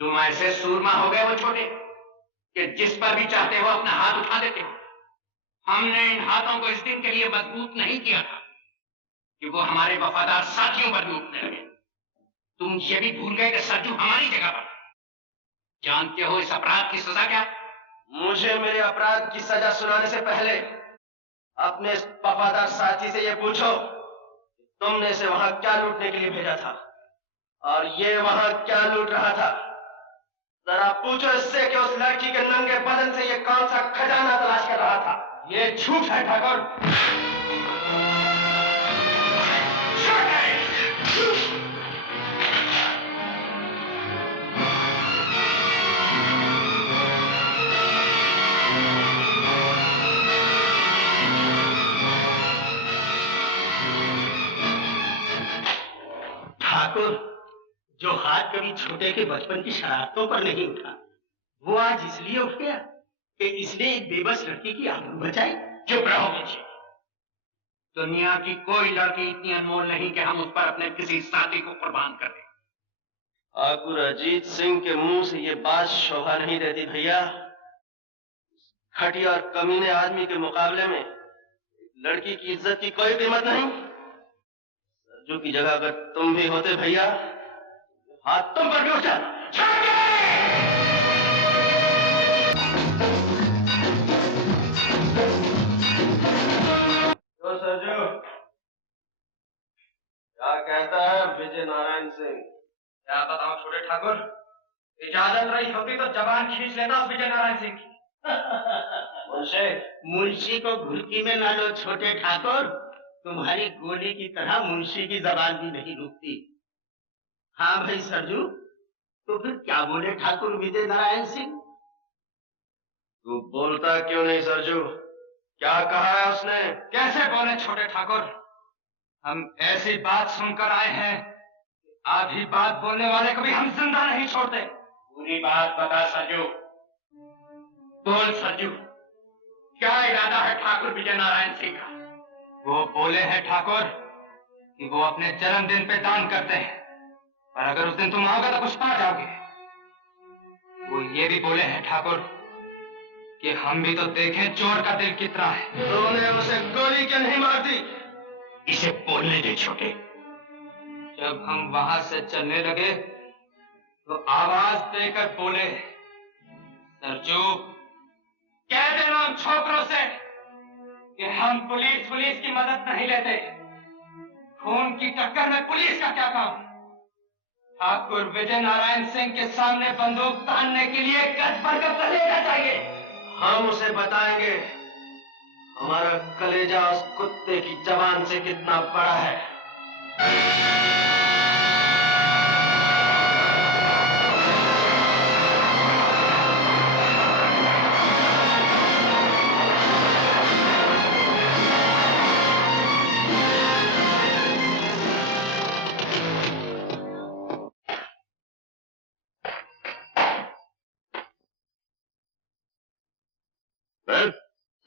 तुम ऐसे सूरमा हो गए वो छोटे कि जिस पर भी चाहते हो अपना हाथ उठा देते हो। हमने इन हाथों को इस दिन के लिए मजबूत नहीं किया था कि वो हमारे वफादार साथियों पर भी उठने लगे। तुम ये भी भूल गए कि सरजू हमारी जगह पर। जानते हो इस अपराध की सजा क्या? मुझे मेरे अपराध की सजा सुनाने से पहले अपने इस वफादार साथी से ये पूछो, तुमने इसे वहां क्या लूटने के लिए भेजा था और ये वहां क्या लूट रहा था? जरा पूछो इससे कि उस लड़की के नंगे बदन से ये कौन सा खजाना तलाश कर रहा था। ये झूठ है ठाकुर। ठाकुर, जो हाथ कभी छोटे के बचपन की शरारतों पर नहीं उठा, वो आज इसलिए उठ गया कि इसने एक बेबस लड़की की आबरू बचाई। चुप रहो मुझे। दुनिया की कोई लड़की इतनी अनमोल नहीं कि हम उस पर अपने किसी साथी को कुर्बान कर दें। ठाकुर अजीत सिंह के मुंह से ये बात शोभा नहीं देती भैया। घटिया और कमीने आदमी के मुकाबले में लड़की की इज्जत की कोई कीमत नहीं। सरजू की जगह अगर तुम भी होते भैया, हाथ तुम पर भी उठा। तो सरजू क्या कहता है विजय नारायण सिंह? क्या बताऊं छोटे ठाकुर, इजाजत रही होती तो जबान खींच लेता उस विजय नारायण सिंह की। मुंशी को घुड़की में ना लो छोटे ठाकुर, तुम्हारी गोली की तरह मुंशी की जबान भी नहीं रुकती। हाँ भाई सरजू, तो फिर क्या बोले ठाकुर विजय नारायण सिंह? तू बोलता क्यों नहीं सरजू? क्या कहा है उसने? कैसे बोले छोटे ठाकुर, हम ऐसी बात सुनकर आए हैं, आधी बात बोलने वाले को भी हम जिंदा नहीं छोड़ते। पूरी बात बता सरजू, बोल सरजू, क्या इरादा है ठाकुर विजय नारायण सिंह का? वो बोले हैं ठाकुर कि वो अपने जन्मदिन पे दान करते हैं, और अगर उस दिन तुम आओगे तो कुछ पा जाओगे। वो ये भी बोले हैं ठाकुर कि हम भी तो देखें चोर का दिल कितना है। तूने उसे गोली क्यों नहीं मार दी? इसे बोलने दे छोटे। जब हम वहां से चलने लगे तो आवाज देकर बोले, सरजू कह देना उन छोकरों से कि हम पुलिस की मदद नहीं लेते। खून की टक्कर में पुलिस का क्या काम? ठाकुर विजय नारायण सिंह के सामने बंदूक तानने के लिए गज भर का कलेजा चाहिए। हम उसे बताएंगे हमारा कलेजा उस कुत्ते की जबान से कितना बड़ा है।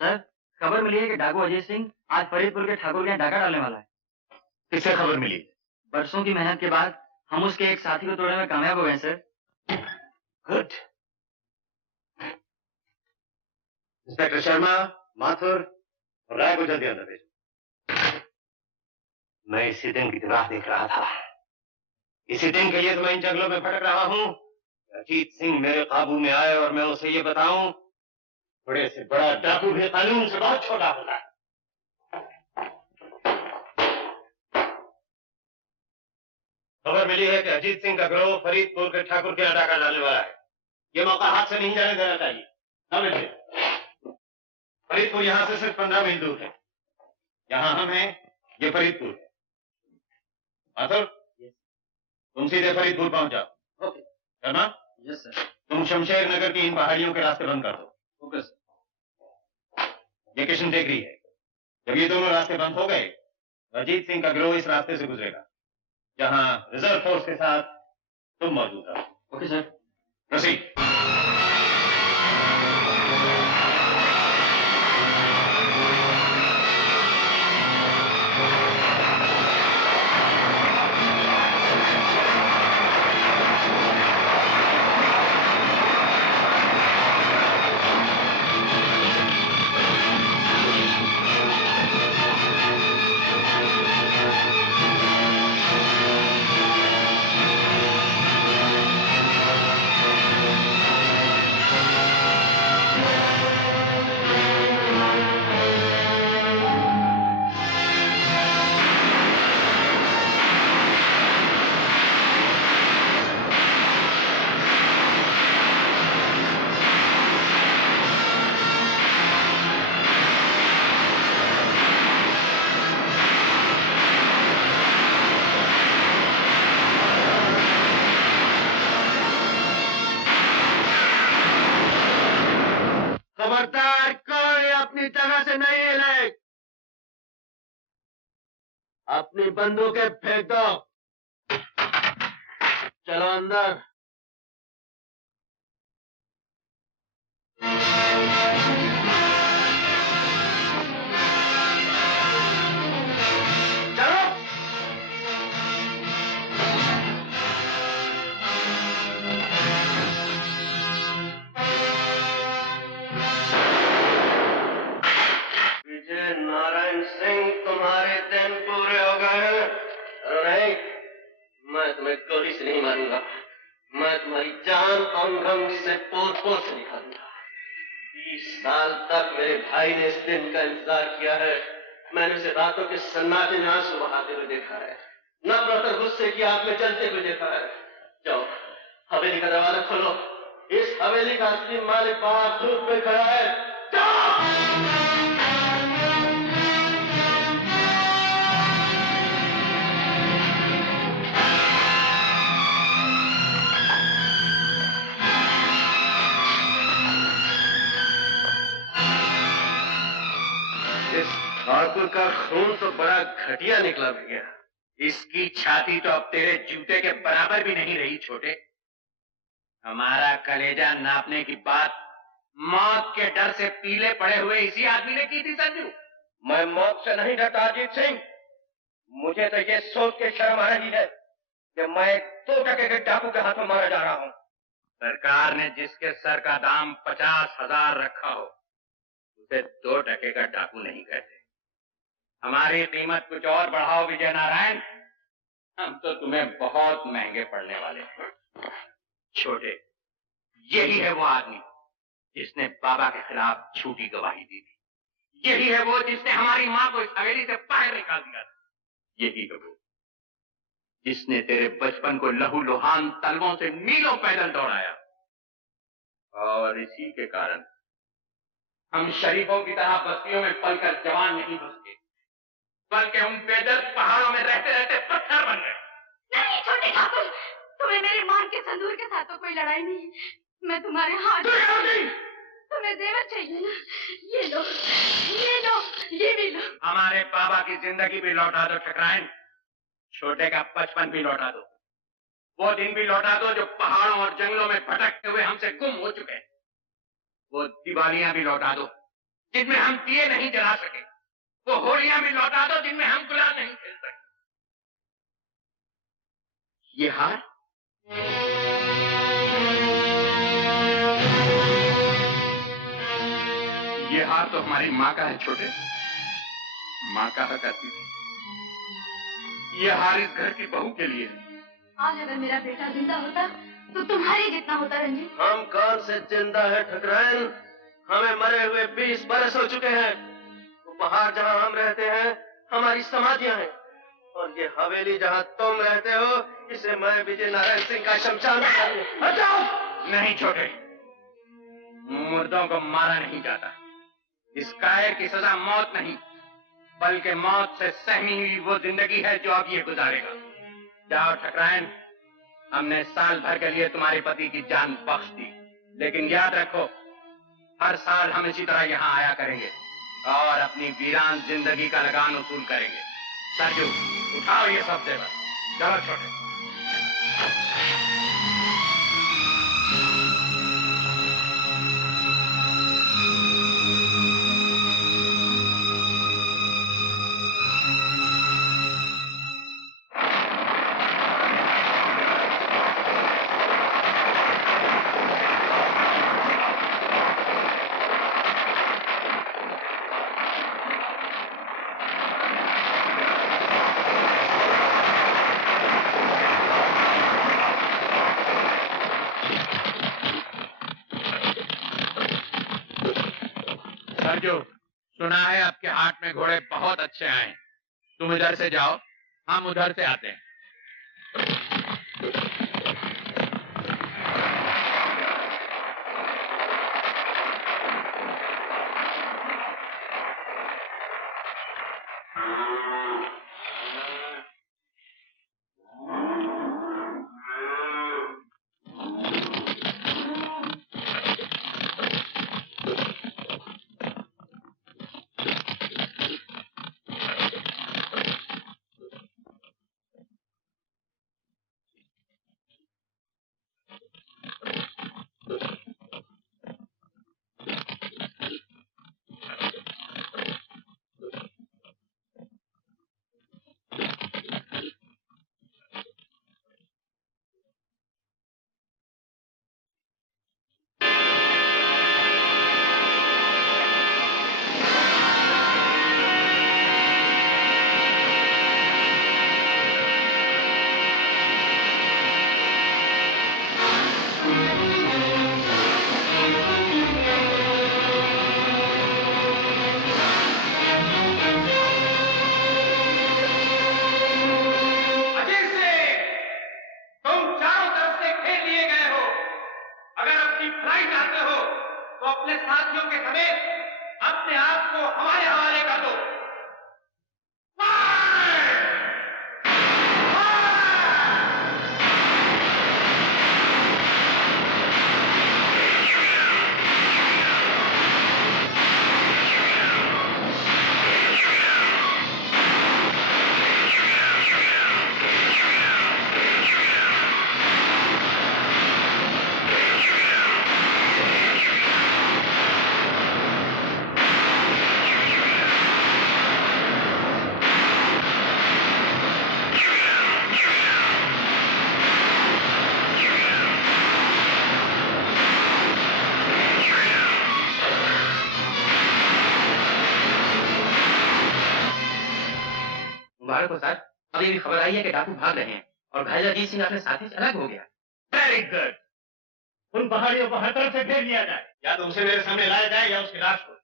सर, खबर मिली है कि डाकू अजय सिंह आज फरीदपुर के ठाकुर के यहाँ डाका डालने वाला है। किससे खबर मिली? बरसों की मेहनत के बाद हम उसके एक साथी को तोड़ने में कामयाब हो गए sir. Good. Inspector Sharma, Mathur और राय को जल्दी अंदर भेजो। मैं इसी दिन की राह देख रहा था। इसी दिन के लिए तो मैं इन जंगलों में भटक रहा हूँ। अजीत सिंह मेरे काबू में आए और मैं उसे ये बताऊं, बड़े से बड़ा डाकू भी कानून से बहुत छोटा होता है। खबर मिली है कि अजीत सिंह का गिरोह फरीदपुर के ठाकुर के यहाँ डाका डालने वाला है। ये मौका हाथ से नहीं जाने देना चाहिए। समझे? फरीदपुर यहाँ से सिर्फ 15 मील दूर है। यहाँ हम हैं, ये फरीदपुर है। माथुर, तुम सीधे फरीदपुर पहुंच जाओ। ओके। शर्मा? Yes sir. तुम शमशेर नगर की इन पहाड़ियों के रास्ते बंद कर दो। Okay sir. ये किशन टेकरी है। जब ये दोनों रास्ते बंद हो गए, अजीत सिंह का गिरोह इस रास्ते से गुजरेगा, जहां रिजर्व फोर्स के साथ तुम मौजूद रहो। Okay sir. प्रोसीड। खबरदार कोई अपनी जगह से नहीं हिले। अपनी बंदूकें फेंक दो। चलो अंदर। नारायण सिंह, तुम्हारे दिन पूरे हो गए हैं। नहीं, मैं तुम्हें गोली से नहीं मारूंगा, मैं तुम्हारी जान अंग से पोर से निकालूंगा। 20 साल तक मेरे भाई ने इस दिन का इंतजार किया है। मैंने उसे रातों के सन्नाटे में आंसू बहाते हुए देखा है, नफरत और गुस्से की आग में जलते हुए देखा है। जाओ, हवेली का दरवाजा खोलो। इस हवेली का असली मालिक बाहर धूप में खड़ा है। जाओ। ठाकुर का खून तो बड़ा घटिया निकला भैया। इसकी छाती तो अब तेरे जूते के बराबर भी नहीं रही छोटे। हमारा कलेजा नापने की बात मौत के डर से पीले पड़े हुए इसी आदमी ने की थी संजू। मैं मौत से नहीं डरता अजीत सिंह। मुझे तो ये सोच के शर्म आ रही है कि मैं 2 टके के डाकू के हाथों मारा जा रहा हूँ। सरकार ने जिसके सर का दाम 50,000 रखा हो उसे 2 टके का डाकू नहीं कहते। हमारी कीमत कुछ और बढ़ाओ विजय नारायण, हम तो तुम्हें बहुत महंगे पड़ने वाले हैं। छोटे, यही है वो आदमी जिसने बाबा के खिलाफ झूठी गवाही दी थी। यही है वो जिसने हमारी मां को इस हवेली से बाहर निकाल दिया था। यही है वो जिसने तेरे बचपन को लहू लुहान तलवों से मीलों पैदल दौड़ाया। और इसी के कारण हम शरीफों की तरह बस्तियों में पलकर जवान नहीं हो सके, बल्कि हम बेदर्द पहाड़ों में रहते रहते पत्थर बन गए। नहीं छोटे ठाकुर, तुम्हें मेरे मां के संदूर के साथ तो कोई लड़ाई नहीं। मैं तुम्हारे हाथ। तुम्हें जेवर चाहिए ना? ये लो, ये लो, ये भी लो। हमारे बाबा की जिंदगी भी लौटा दो ठकराइन, छोटे का बचपन भी लौटा दो, वो दिन भी लौटा दो जो पहाड़ों और जंगलों में भटकते हुए हमसे गुम हो चुके हैं। वो दिवालियां भी लौटा दो जिनमें हम दिए नहीं जला सके। वो होलियां भी लौटा दो जिनमें हम गुलाल नहीं खेल सके। ये हार ये हार तो हमारी माँ का है छोटे, माँ कहा करती थी ये हार इस घर की बहू के लिए है। आज अगर मेरा बेटा जिंदा होता तो तुम्हारे जितना होता रंजीत। हम कौन से जिंदा है ठकराइन? हमें मरे हुए 20 बरस हो चुके हैं। वो पहाड़ जहाँ हम रहते हैं हमारी समाधियां हैं, और ये हवेली जहाँ तुम रहते हो इसे मैं विजय नारायण सिंह का शमशान हटाओ। नहीं छोटे, मुर्दों को मारा नहीं जाता। इस कायर की सजा मौत नहीं, बल्कि मौत से सहमी हुई वो जिंदगी है जो अब ये गुजारेगा। जाओ ठकराइन, हमने साल भर के लिए तुम्हारे पति की जान बख्श दी, लेकिन याद रखो हर साल हम इसी तरह यहाँ आया करेंगे और अपनी वीरान जिंदगी का लगान वसूल करेंगे। सरजू, उठाओ ये सब जेवर। चलो छोटे। सरजू, सुना है आपके हाट में घोड़े बहुत अच्छे आए। तुम इधर से जाओ, हम उधर से आते हैं। सफाई चाहते हो तो अपने साथियों के समेत अपने आप को हमारे हवाले कर दो। मुबारक हो सर, अभी भी खबर आई है कि डाकू भाग रहे हैं और घायल अजीत सिंह अपने साथी से अलग हो गया। Very good. उन पहाड़ियों को हर तरफ से घेर लिया जाए, या तो उसे मेरे सामने लाया जाए या उसकी लाश को।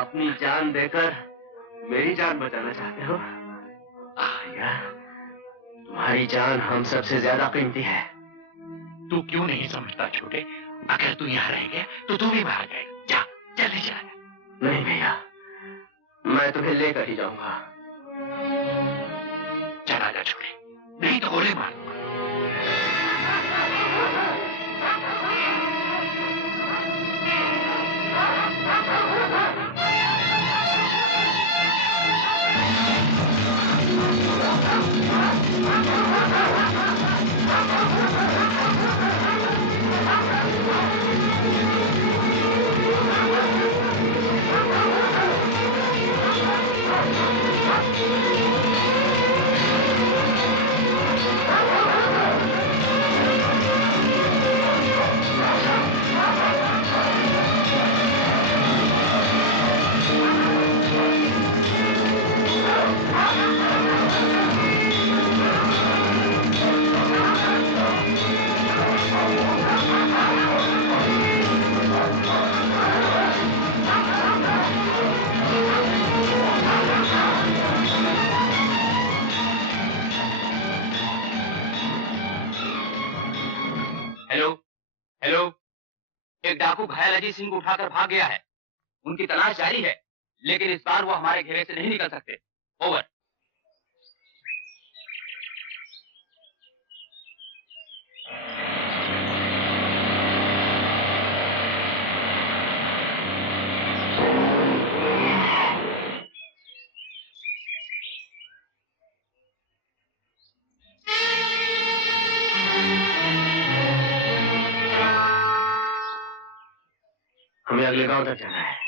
अपनी जान देकर मेरी जान बचाना चाहते हो? यार, तुम्हारी जान हम सबसे ज्यादा कीमती है। तू क्यों नहीं समझता छोटे? अगर तू यहाँ रह गया तो तू भी भाग जाएगा। जा, जल्दी जा। नहीं भैया, मैं तुम्हें लेकर ही जाऊंगा। चला जा छोटे, नहीं तो गोली मार। डाकू घायल अजीत सिंह को उठाकर भाग गया है। उनकी तलाश जारी है, लेकिन इस बार वो हमारे घेरे से नहीं निकल सकते। ओवर। हमें अगले गांव तक जाना है।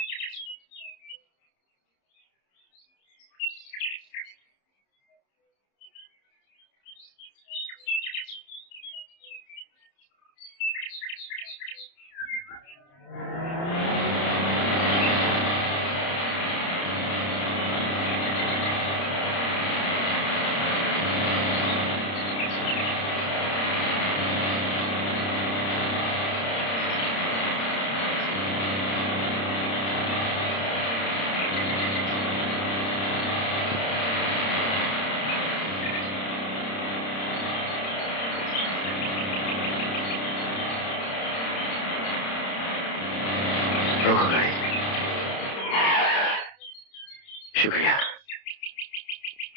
शुक्रिया,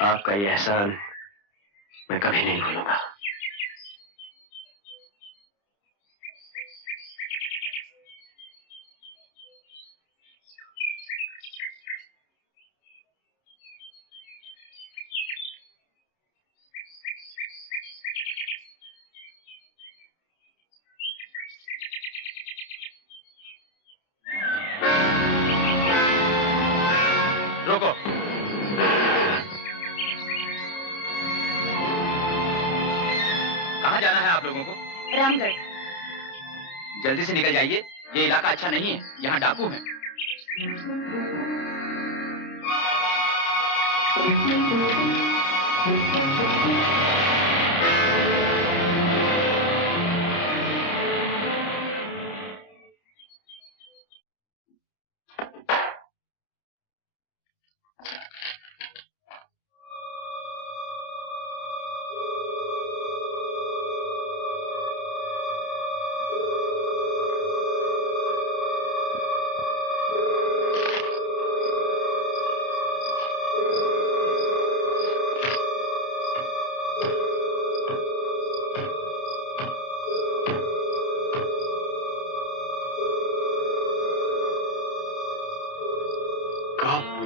आपका ये एहसान मैं कभी नहीं भूलूंगा। रोको। आप लोगों को? रामगढ़। जल्दी से निकल जाइए, ये इलाका अच्छा नहीं है, यहाँ डाकू हैं।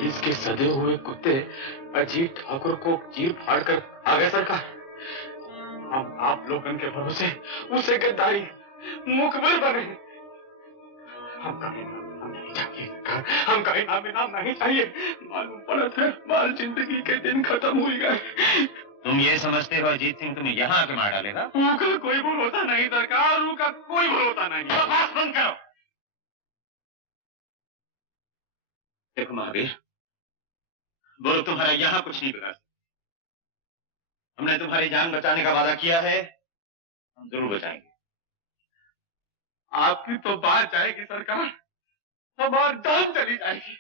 इसके सदे हुए कुत्ते अजीत ठाकुर को चीर फाड़ कर आ गए सरकार। हम आप लोगों के भरोसे उसे गद्दारी मुखबिर बने। हमका इनाम नहीं चाहिए सरकार, हमका इनाम नहीं चाहिए। मालूम पड़ता है बाल जिंदगी के दिन खत्म हो गए। तुम ये समझते हो अजीत सिंह तुम्हें यहाँ आके मार डालेगा? उनका कोई भरोसा नहीं सरकार, उनका कोई भरोसा नहीं। बकवास बंद करो। देखो महावीर, वो लोग तुम्हारा यहाँ कुछ नहीं बिगाड़ सकते। हमने तुम्हारी जान बचाने का वादा किया है, हम जरूर बचाएंगे। आपकी तो बात जाएगी सरकार, हमारी जान चली जाएगी।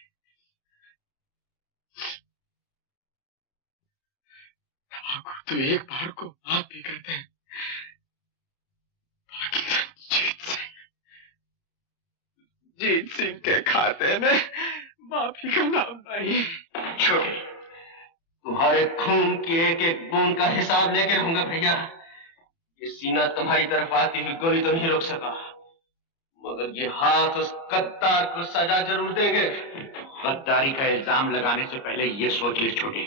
तो एक बार को आप भी कहते हैं, जीत सिंह के खाते में माफी का नाम नहीं। छोटे, तुम्हारे खून की एक एक बूंद का हिसाब लेके रहूंगा भैया। ये सीना तुम्हारी तरफ आती हुई गोली तो नहीं रोक सका, मगर ये हाथ उस गद्दार को सजा जरूर देंगे। गद्दारी का इल्जाम लगाने से पहले ये सोच ले छोटे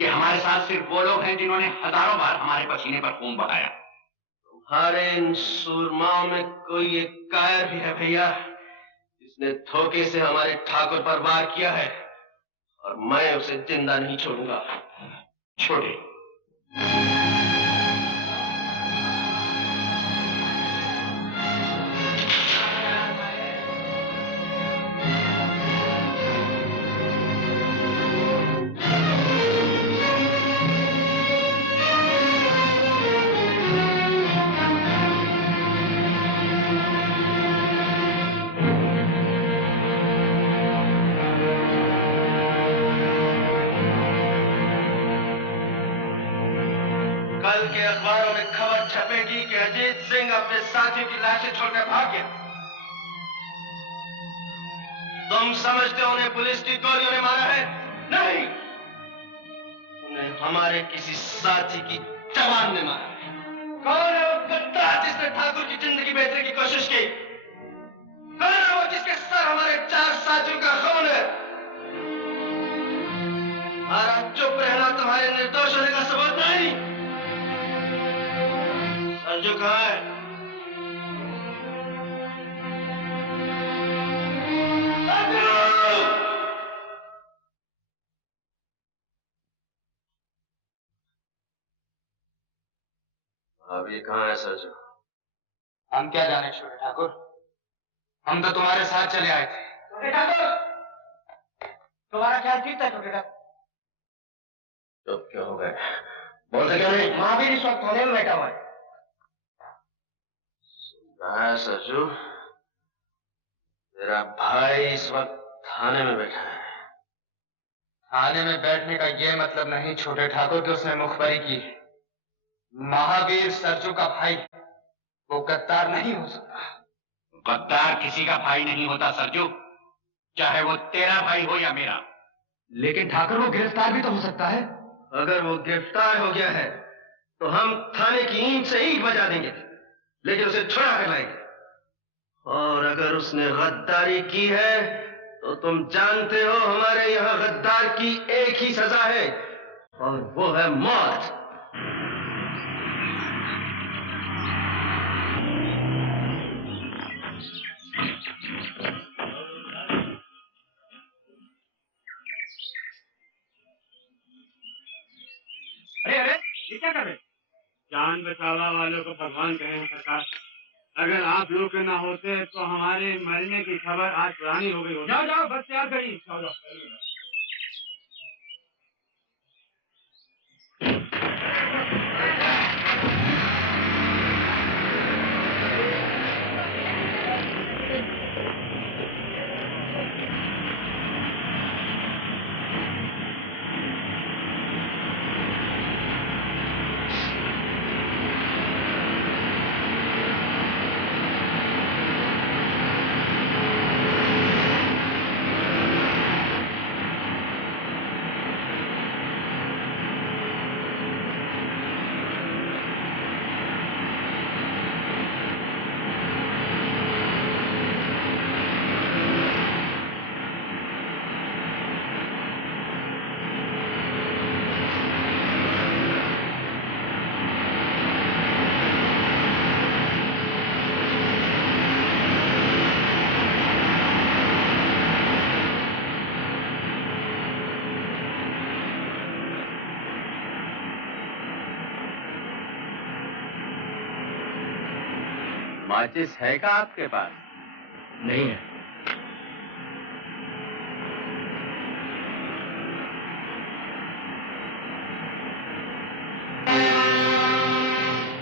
कि हमारे साथ सिर्फ वो लोग हैं जिन्होंने हजारों बार हमारे पसीने पर खून बहाया। तुम्हारे इन सूरमाओं में कोई एक कायर भी है भैया, जिसने धोखे से हमारे ठाकुर पर वार किया है, और मैं उसे जिंदा नहीं छोड़ूंगा। छोटे, कल के अखबारों में खबर छपेगी कि अजीत सिंह अपने साथियों की लाशें छोड़कर भाग गया। तुम समझते हो उन्हें पुलिस की गोलियों ने मारा है? नहीं, उन्हें हमारे किसी साथी की जवान ने मारा है। कौन है वो गद्दार जिसने ठाकुर की जिंदगी बेचने की कोशिश की? कौन है वो जिसके सर हमारे 4 साथियों का खून है? हमारा चुप रहना तुम्हारे निर्दोष होने का सबूत नहीं। संजू कहाँ है? अभी कहाँ है सरजू? हम क्या जाने छोटे ठाकुर, हम तो तुम्हारे साथ चले आए थे। छोटे ठाकुर, तुम्हारा ख्याल ठीक था छोटे ठाकुर। चुप क्यों हो गए? बोलते क्यों नहीं? महावीर इस वक्त थाने में बैठा हुआ है। कहाँ है सरजू? तेरा भाई इस वक्त थाने में बैठा है। थाने में बैठने का ये मतलब नहीं छोटे ठाकुर कि उसने मुखबरी की है। महावीर सरजू का भाई, वो गद्दार नहीं हो सकता। गद्दार किसी का भाई नहीं होता सरजू, चाहे वो तेरा भाई हो या मेरा। लेकिन ठाकुर वो गिरफ्तार भी तो हो सकता है। अगर वो गिरफ्तार हो गया है तो हम थाने की ईंट से ईंट बजा देंगे, लेकिन उसे छुड़ा कर लाएंगे। और अगर उसने गद्दारी की है तो तुम जानते हो हमारे यहाँ गद्दार की एक ही सजा है, और वो है मौत। अरे अरे, ये क्या कर रहे? जान बचावा वालों को भगवान कहे हैं सरकार। अगर आप लोग ना होते तो हमारे मरने की खबर आज पुरानी हो गई होती। जाओ जाओ, बस तैयार करिए। जाओ जाओ। माचिस है क्या आपके पास? नहीं है।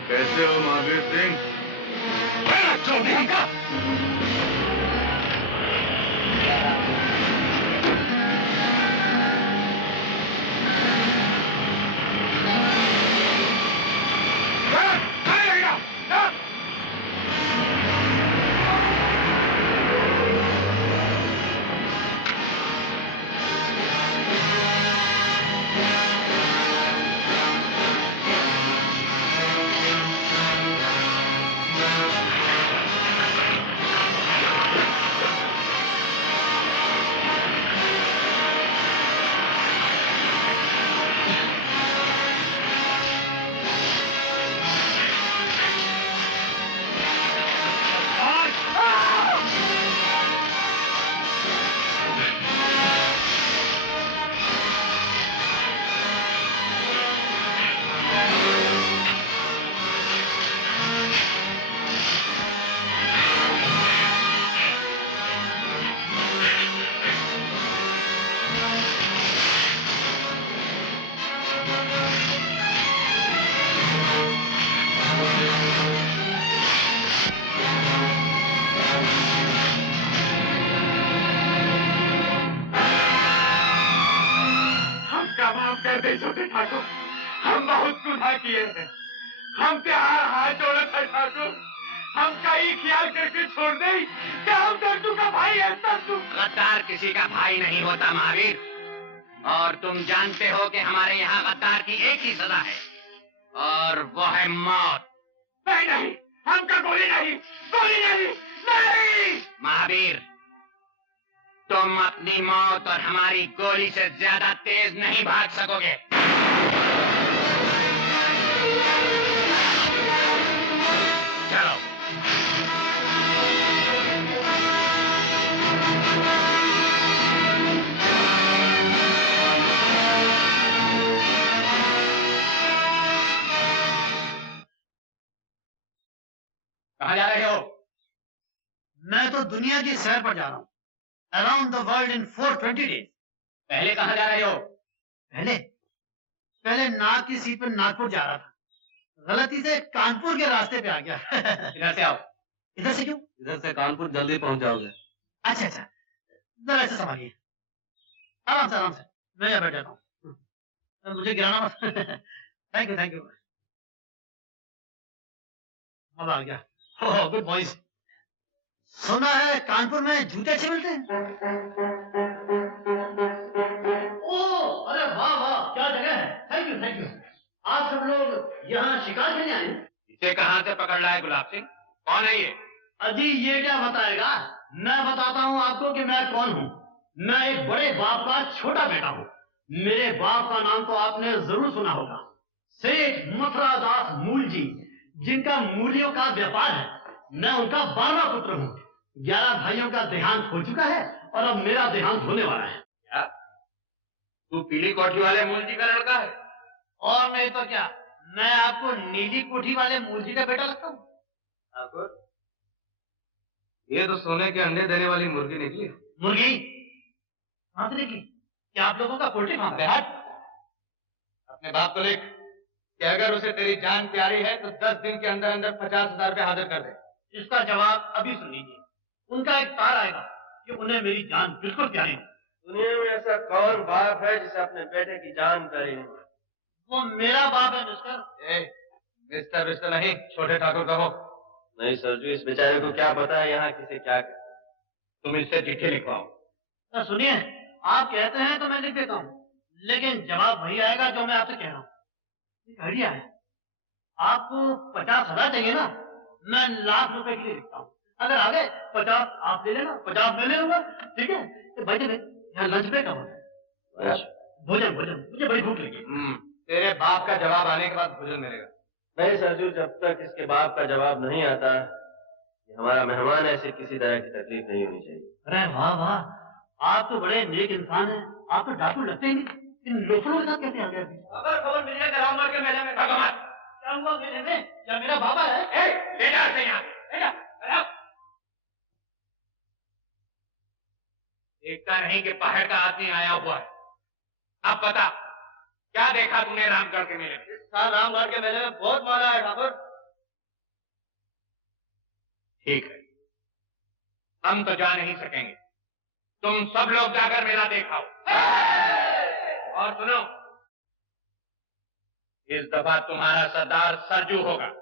कैसे हो महावीर सिंह? चौधरी का छोटे ठाकुर, हम बहुत गुनाह किए हैं। हम पे हाथ जोड़ा था ठाकुर, हम का ही ख्याल करके छोड़ दे क्या हम दर्दू का भाई है? दर्दू गद्दार किसी का भाई नहीं होता महावीर, और तुम जानते हो कि हमारे यहाँ गद्दार की एक ही सजा है और वो है मौत। नहीं नहीं, हमका गोली नहीं, गोली नहीं, नहीं। महावीर, तुम अपनी मौत और हमारी गोली से ज्यादा तेज नहीं भाग सकोगे। चलो। कहाँ जा रहे हो? मैं तो दुनिया की सैर पर जा रहा हूँ। Around the world in 420 days. पहले कहाँ जा रहे हो? पहले नाग की सीट पर नागपुर जा रहा था, गलती से कानपुर के रास्ते पे आ गया। इधर से आओ। इधर से क्यों? इधर से कानपुर जल्दी पहुंच जाओगे। अच्छा अच्छा, जरा ऐसे संभालिए, आराम से मैं यहाँ बैठ जाता हूँ, मुझे गिराना मत। Thank you. अब आ गया। Good boys. सुना है कानपुर में जूते अच्छे मिलते हैं। ओह, अरे वाह, क्या जगह है। Thank you. आप सब लोग यहाँ शिकार खेलने आए हैं? इसे कहाँ से पकड़ लाए गुलाब सिंह? कौन है ये? अजी ये क्या बताएगा, मैं बताता हूँ आपको कि मैं कौन हूँ। मैं एक बड़े बाप का छोटा बेटा हूँ। मेरे बाप का नाम तो आपने जरूर सुना होगा, सेठ मथुरादास मूल जी, जिनका मूलियों का व्यापार है। मैं उनका 12वां पुत्र हूँ। 11 भाइयों का देहांत हो चुका है और अब मेरा देहांत होने वाला है। क्या? तू पीली कोठी वाले मूल जी का लड़का है? और नहीं तो क्या, मैं आपको नीली कोठी वाले मूलजी का बेटा लगता हूँ? ठाकुर, ये तो सोने के अंडे देने वाली मुर्गी निकली। मुर्गी कहाँ से निकली? क्या आप लोगों का पोल्ट्री फार्म है? अपने बाप को लिख कि अगर उसे तेरी जान प्यारी है तो 10 दिन के अंदर अंदर 50,000 रुपए हाजिर कर दे। इसका जवाब अभी सुन लीजिए। उनका एक तार आएगा कि उन्हें मेरी जान बिल्कुल प्यारी है। दुनिया में ऐसा कौन बाप है जिसे अपने बेटे की जान प्यारी नहीं? वो मेरा बाप है मिस्टर। मिस्टर मिस्टर नहीं, छोटे ठाकुर कहो। नहीं सरजू, इस बेचारे को क्या पता है यहाँ किसे क्या कहते हैं। तुम इससे चिट्ठी लिखवाओ। सुनिए, आप कहते हैं तो मैं लिख देता हूँ, लेकिन जवाब वही आएगा जो मैं आपसे कह रहा हूँ। एक आइडिया है, आपको 50,000 चाहिए ना, मैं लाख रुपए के लिए लिखता हूँ। अगर आ गए 50 आप ले लेना, 50 मैं ले लूंगा, ठीक है? तो भाई यहाँ लंच ब्रेक का होता है। भोजन भोजन, मुझे बड़ी भूख लगी। तेरे बाप का जवाब आने के बाद भोजन मिलेगा। नहीं सरजू, जब तक इसके बाप का जवाब नहीं आता, हमारा मेहमान ऐसे किसी तरह की तकलीफ नहीं होनी चाहिए। अरे वाह वाह, आप तो बड़े नेक इंसान हैं। आप तो डाकू लगते ही नहीं, इन लोफरों के साथ कैसे आ गए? खबर मिल जाएगा रामगढ़ के मेले में। क्या हुआ मेले में? क्या मेरा बाबा है? ले जा से यहाँ, ले जा। देखता नहीं कि पहाड़ का आदमी आया हुआ है। अब बता, क्या देखा तूने रामगढ़ के मेले में? इस साल रामगढ़ के मेले में बहुत माला है ठाकुर। ठीक है, हम तो जा नहीं सकेंगे, तुम सब लोग जाकर मेला देखाओ। और सुनो, इस दफा तुम्हारा सरदार सरजू होगा।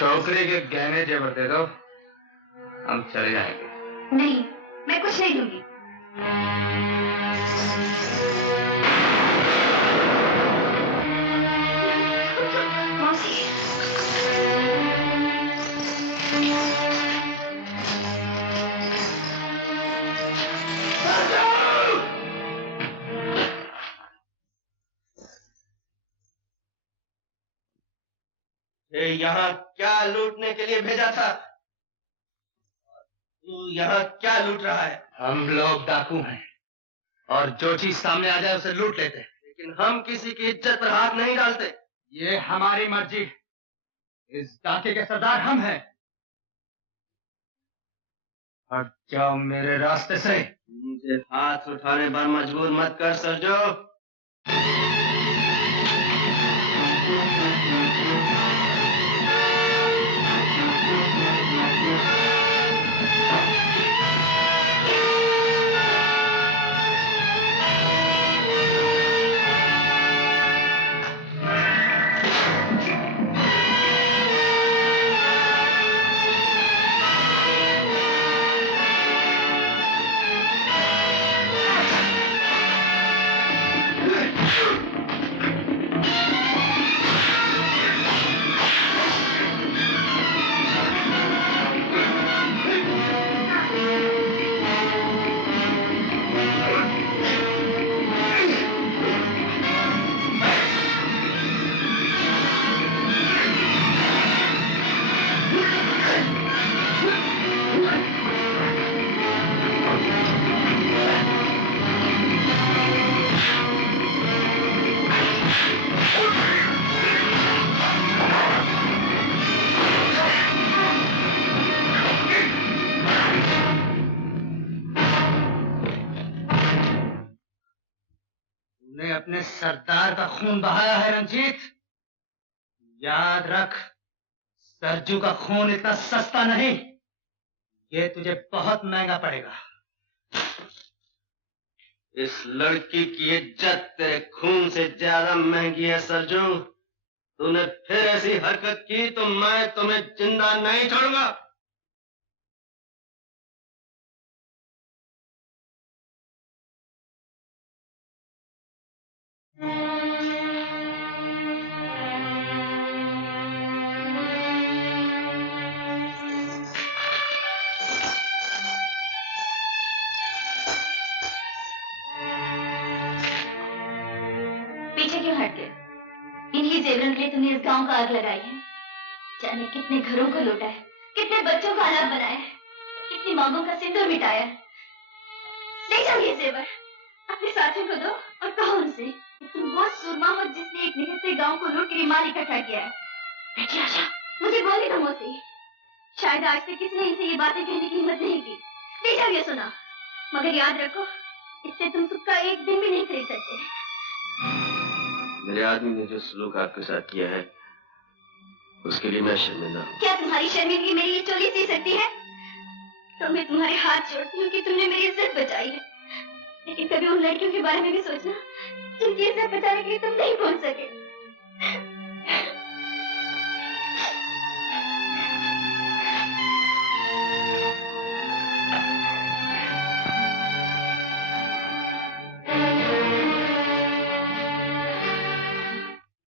छोकरी के गहने जेवर दे दो, हम चले जाएंगे। नहीं, मैं कुछ नहीं दूंगी। मौसी, यहाँ क्या लूटने के लिए भेजा था? तू यहाँ क्या लूट रहा है? हम लोग डाकू हैं और जो चीज सामने आ जाए उसे लूट लेते हैं। लेकिन हम किसी की इज्जत पर हाथ नहीं डालते। ये हमारी मर्जी। इस डाके के सरदार हम हैं। हट जाओ मेरे रास्ते से। मुझे हाथ उठाने पर मजबूर मत कर सरजू। अपने सरदार का खून बहाया है रंजीत। याद रख, सरजू का खून इतना सस्ता नहीं। ये तुझे बहुत महंगा पड़ेगा। इस लड़की की इज्जत तेरे खून से ज्यादा महंगी है सरजू। तूने फिर ऐसी हरकत की तो मैं तुम्हें जिंदा नहीं छोड़ूंगा। इन्हीं जेवरों के लिए तुमने इस गांव को आग लगाई है। जाने कितने घरों को लूटा है, कितने बच्चों को अनाथ बनाया है, कितनी मांगों का सिंदूर मिटाया है। ले जाओ ये जेवर, अपने साथियों को दो और कहो उनसे तुम वो सूरमा हो जिसने एक निहत्थे गांव को लूट कर माल इकट्ठा किया है। बेटी आशा, मुझे बोलने दो मौसी। शायद आज तक किसी ने इनसे ये बातें कहने की हिम्मत नहीं की। ले जाओ ये सुना, मगर याद रखो इससे तुम सुख का एक दिन भी नहीं खरीद सकते। मेरे आदमी ने जो सलूक आपके साथ किया है उसके लिए मैं शर्मिंदा हूँ। क्या तुम्हारी शर्मिंदगी मेरी ये चोली सी सकती है? तो मैं तुम्हारे हाथ जोड़ती हूँ कि तुमने मेरी इज्जत बचाई है, लेकिन कभी उन लड़कियों के बारे में भी सोचना जिनकी इज्जत बचाने के लिए तुम नहीं पहुंच सके।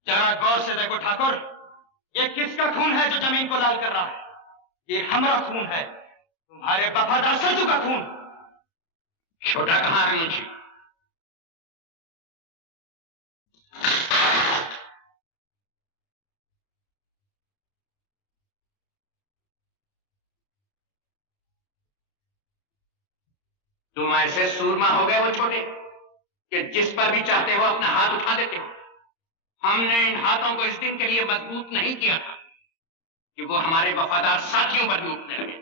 जरा गौर से देखो ठाकुर, ये किसका खून है जो जमीन को लाल कर रहा है? ये हमारा खून है, तुम्हारे वफादार सरजू का खून। छोटा कहाँ है मुंशी? तुम ऐसे सूरमा हो गए हो छोटे कि जिस पर भी चाहते हो अपना हाथ उठा देते हो। हमने इन हाथों को इस दिन के लिए मजबूत नहीं किया था कि वो हमारे वफादार साथियों पर भी उठने लगे।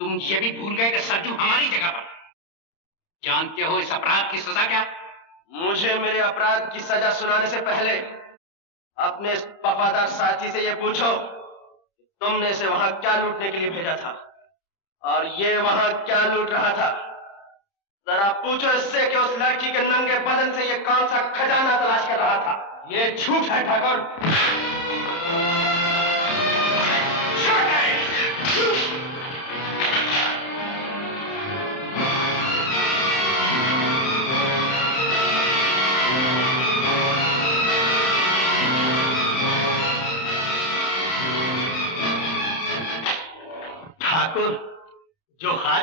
तुम ये भी भूल गए कि सरजू हमारी जगह पर। जानते हो इस अपराध की सजा क्या? मुझे मेरे अपराध की सजा सुनाने से पहले अपने वफादार साथी से ये पूछो तुमने इसे वहां क्या लूटने के लिए भेजा था और ये वहां क्या लूट रहा था। जरा पूछो इससे कि उस लड़की के नंगे बदन से ये कौन सा खजाना तलाश कर रहा था। ये झूठ है ठाकुर।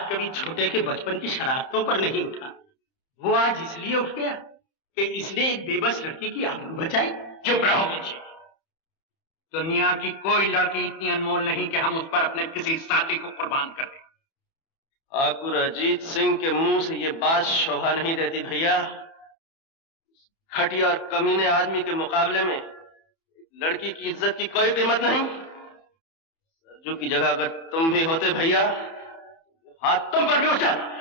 हाथ कभी छोटे के बचपन की शरारतों पर नहीं उठा। वो आज इसलिए उठ गया कि इसने एक बेबस लड़की की आबरू बचाई। चुप रहो मुझे। दुनिया की कोई लड़की इतनी अनमोल नहीं कि हम उस पर अपने किसी साथी को कुर्बान कर दें। ठाकुर अजीत सिंह के मुंह से ये बात शोभा नहीं देती भैया। घटिया और कमीने आदमी के मुकाबले में लड़की की इज्जत की कोई कीमत नहीं। सरजू की जगह अगर तुम भी होते भैया, हाथ तुम पर भी उठ जाता।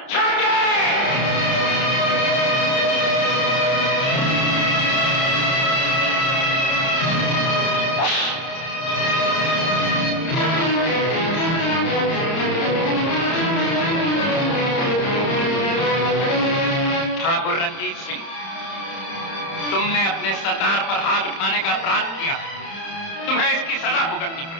ठाकुर रंजीत सिंह, तुमने अपने सरदार पर हाथ उठाने का अपराध किया है। तुम्हें इसकी सजा भुगतनी पड़ेगी।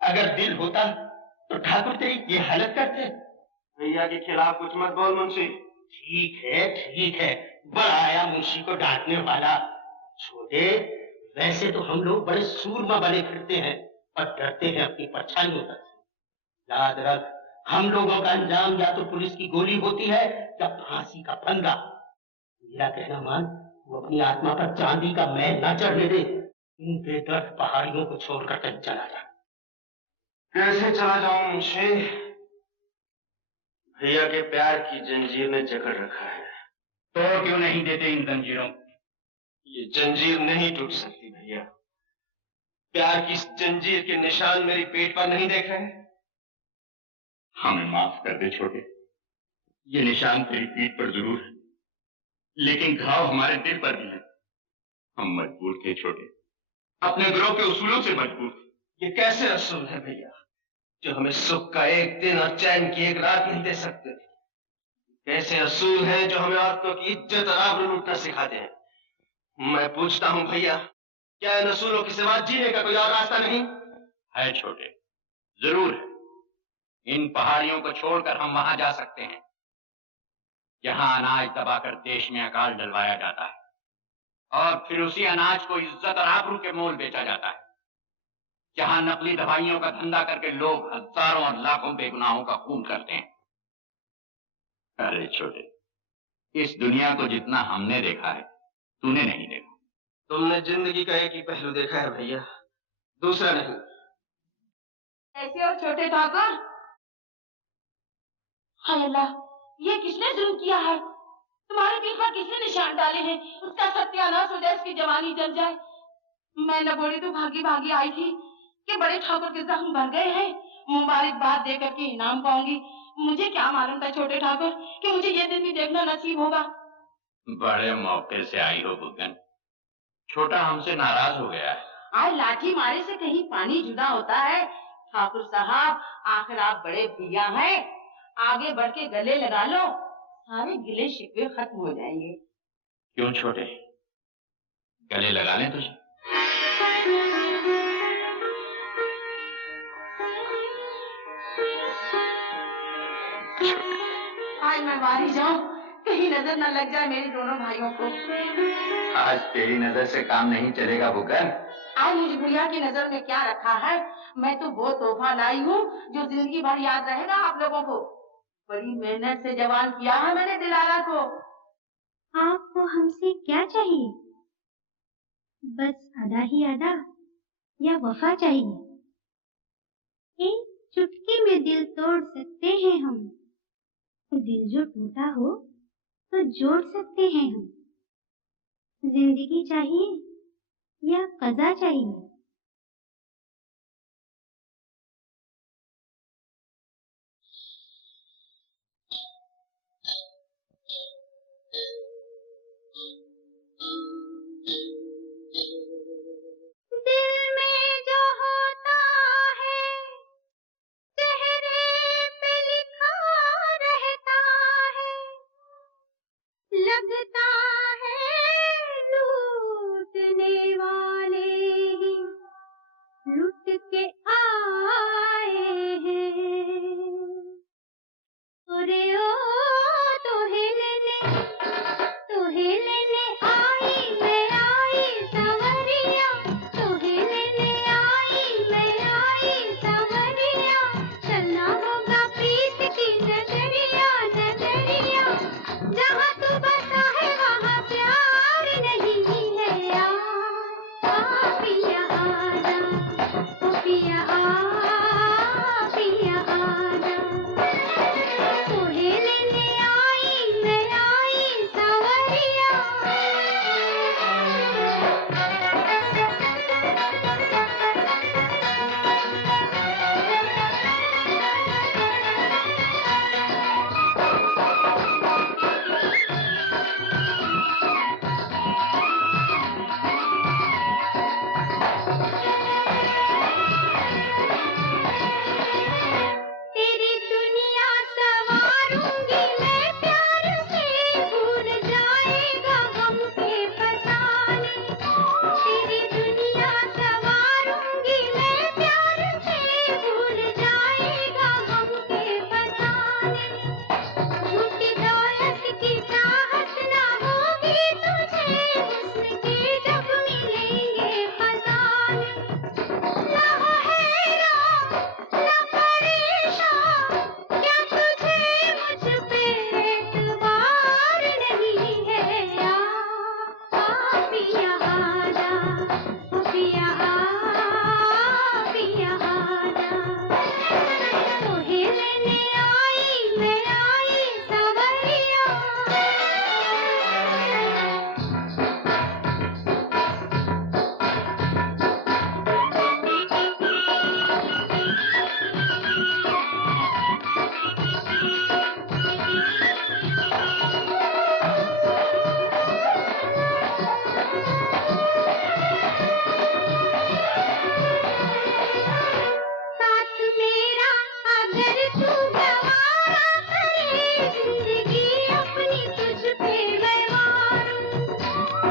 अगर दिल होता तो ठाकुर तेरी ये हालत करते। भैया के खिलाफ कुछ मत बोल मुंशी। ठीक है, बड़ा आया मुंशी को डांटने वाला। छोटे, वैसे तो हम लोग बड़े सूरमा बने फिरते हैं और डरते हैं अपनी परछाइयों तक। याद रख, हम लोगों का अंजाम या तो पुलिस की गोली होती है या फांसी का फंदा। मेरा कहना मान, वो अपनी आत्मा पर चांदी का मैल ना चढ़ने दे। इन बेदर्द पहाड़ियों को छोड़कर कहीं चला जा। कैसे चला जाऊं मुंशी? भैया के प्यार की जंजीर ने जकड़ रखा है। तोड़ क्यों नहीं देते इन जंजीरों? ये जंजीर नहीं टूट सकती भैया। प्यार की इस जंजीर के निशान मेरी पेट पर नहीं देखे हैं। हमें माफ कर दे छोटे, ये निशान तेरी पीठ पर जरूर है, लेकिन घाव हमारे दिल पर भी है। हम मजबूर थे छोटे, अपने गिरोह के उसूलों से मजबूर थे। ये कैसे असूल है भैया, जो हमें सुख का एक दिन और चैन की एक रात नहीं दे सकते? कैसे असूल हैं जो हमें औरतों की इज्जत और आबरू लूटना सिखाते हैं? मैं पूछता हूं भैया, क्या इन असूलों के सिवा जीने का कोई और रास्ता नहीं है? छोटे, जरूर है। इन पहाड़ियों को छोड़कर हम वहां जा सकते हैं जहां अनाज दबाकर देश में अकाल डलवाया जाता है और फिर उसी अनाज को इज्जत और आबरू के मोल बेचा जाता है, जहां नकली दवाइयों का धंधा करके लोग हजारों और लाखों बेगुनाहों का खून करते हैं। अरे छोटे, इस दुनिया को जितना हमने देखा है तूने नहीं देखा। तुमने जिंदगी का एक ही पहलू देखा है भैया, दूसरा नहीं। ऐसे और छोटे ठाकुर, हाय अल्लाह, ये किसने जुल्म किया है? तुम्हारे दिल पर किसने निशान डाले हैं? उसका सत्यानाश हो जाए, उसकी जवानी जल जाए। मैं लगोड़ी तो भागी भागी आई थी कि बड़े ठाकुर के जख्म भर गए हैं, मुबारकबाद देकर के इनाम पाऊंगी। मुझे क्या मालूम था छोटे ठाकुर कि मुझे ये दिन भी देखना नसीब होगा। बड़े मौके से आई हो बुगन। छोटा हमसे नाराज हो गया है। आज लाठी मारे से कहीं पानी जुदा होता है। ठाकुर साहब, आखिर आप बड़े भैया हैं, आगे बढ़ के गले लगा लो, सारे गिले शिकवे खत्म हो जाएंगे। क्यों छोटे, गले लगा लें तुझे? आज मैं मारी जाऊं, कहीं नजर न लग जाए मेरे दोनों भाइयों को। आज तेरी नजर से काम नहीं चलेगा बुगन। आज मुझे भैया की नजर में क्या रखा है? मैं तो वो तोहफा लाई हूँ जो जिंदगी भर याद रहेगा आप लोगों को। बड़ी मेहनत से जवान किया है मैंने दिलारा को। आपको हमसे क्या चाहिए? बस अदा ही अदा या वफा चाहिए? एक चुटकी में दिल तोड़ सकते हैं हम, दिल जो टूटा हो तो जोड़ सकते हैं हम। जिंदगी चाहिए या कज़ा चाहिए? लगता है लूटने वाले ही लुट के आए हैं। अरे ओ तोहे लेने आई संवरिया, तोहे लेने आई संवरिया। चलना होगा प्रीत की नगरिया, नगरिया। जहाँ तू बसा है वहाँ प्यार नहीं है। आ पिया आजा, ओ पिया पिया आजा। तोहे लेने आई सांवरिया। तेरी दुनिया संवारूंगी मैं प्यार से, भूल जाएगा गम के फसाने। तेरी दुनिया संवारूंगी मैं प्यार से, भूल जाएगा गम के फसाने। झूठी दौलत की चाहत ना होगी तुझे, हुस्न के जब मिलेंगे खजाने। ना हो हैरान ना परेशान, क्या तुझे मुझ पे एतबार नहीं है। आ पिया आजा, ओ पिया आजा। तोहे लेने आई सांवरिया। साथ मेरा अगर तू गवारा करे, जिंदगी अपनी तुझ पे मैं मारूं।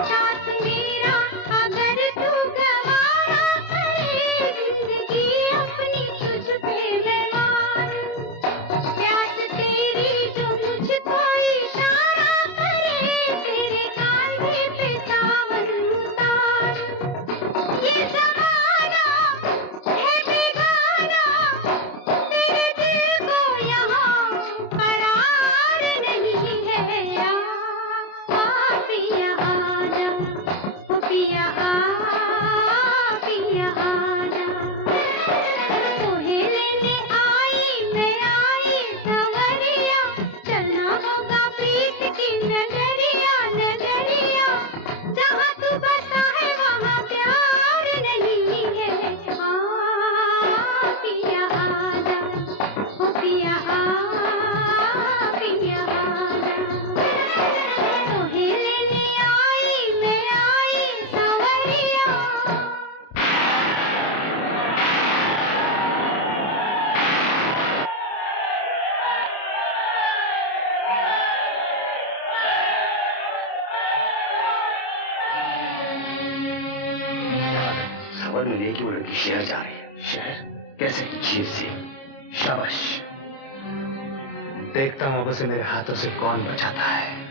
साथ मेरा अगर तू गवारा करे, जिंदगी अपनी तुझ पे मैं मारूं। प्यास तेरी जो मुझको इशारा करे, तेरे कांधे पे सावन उतारूं। ये ज़माना है बेगाना, तेरे दिल को यहाँ करार नहीं है। आ पिया आजा, ओ पिया आजा। तोहे लेने आई सांवरिया। चलना होगा प्रीत की नगरिया, नगरिया। जहाँ तू बसा है वहाँ प्यार नहीं है। पिया आजा, ओ पिया आजा। तोहे लेने आई सांवरिया। खबर मिली है कि वो लड़की शहर जा रही है। शहर? कैसे? जीप से। शाबाश। देखता हूँ अब उसे मेरे हाथों से कौन बचाता है।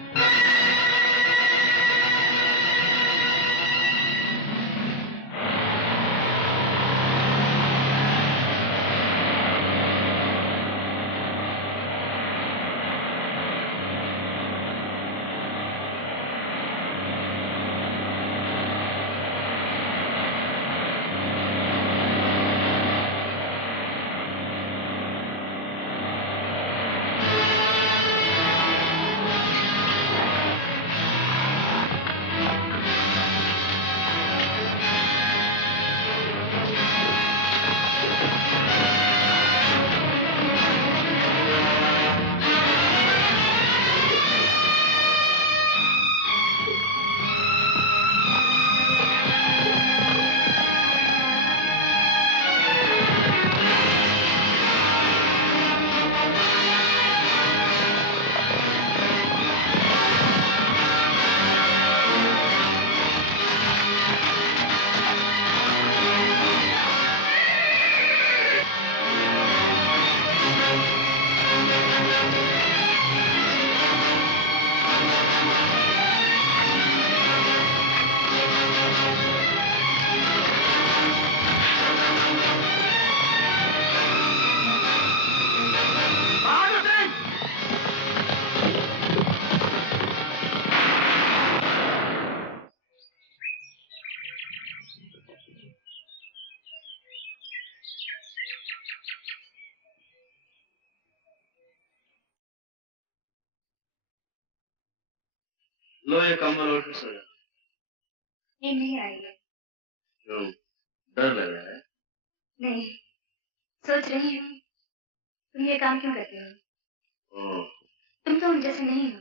लो ये कंबल ओढ़ के सो जा। नींद नहीं आई है। क्यों, डर लग रहा है? नहीं, सोच रही हूँ तुम ये काम क्यों करते हो। तुम तो उन जैसे नहीं हो।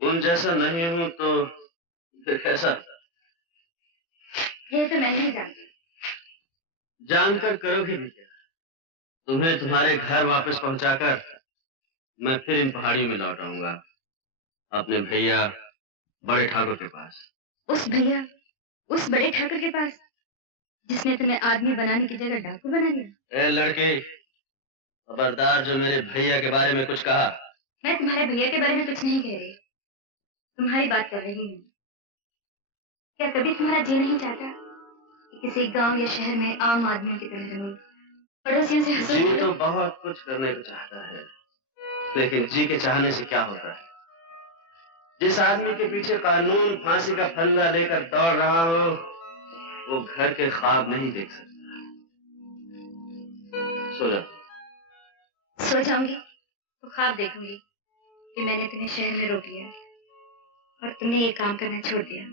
उन जैसा नहीं हूँ तो फिर कैसा? ये तो मैं नहीं जानती। जानकर करोगे भी क्या? तुम्हें तुम्हारे घर वापस पहुंचाकर मैं फिर इन पहाड़ियों में लौट आऊंगा, अपने भैया बड़े ठाकुर के पास। उस उस बड़े ठाकुर के पास जिसने तुम्हें आदमी बनाने की जगह डाकू बना दिया। ए लड़के, खबरदार जो मेरे भैया के बारे में कुछ कहा। मैं तुम्हारे भैया के बारे में कुछ नहीं कह रही, तुम्हारी बात कर रही हूँ। क्या कभी तुम्हारा जी नहीं चाहता कि किसी गांव या शहर में आम आदमियों की तरह रहूं, पड़ोसियों से हंसूं? जी तो बहुत कुछ करने को चाहता है, लेकिन जी के चाहने से क्या होता है? जिस आदमी के पीछे कानून फांसी का फंदा लेकर दौड़ रहा हो, वो घर के ख्वाब नहीं देख सकता। सो जा। सो जाऊंगी तो ख्वाब देखूंगी कि मैंने तुम्हें शहर में रोक लिया और तुमने ये काम करना छोड़ दिया।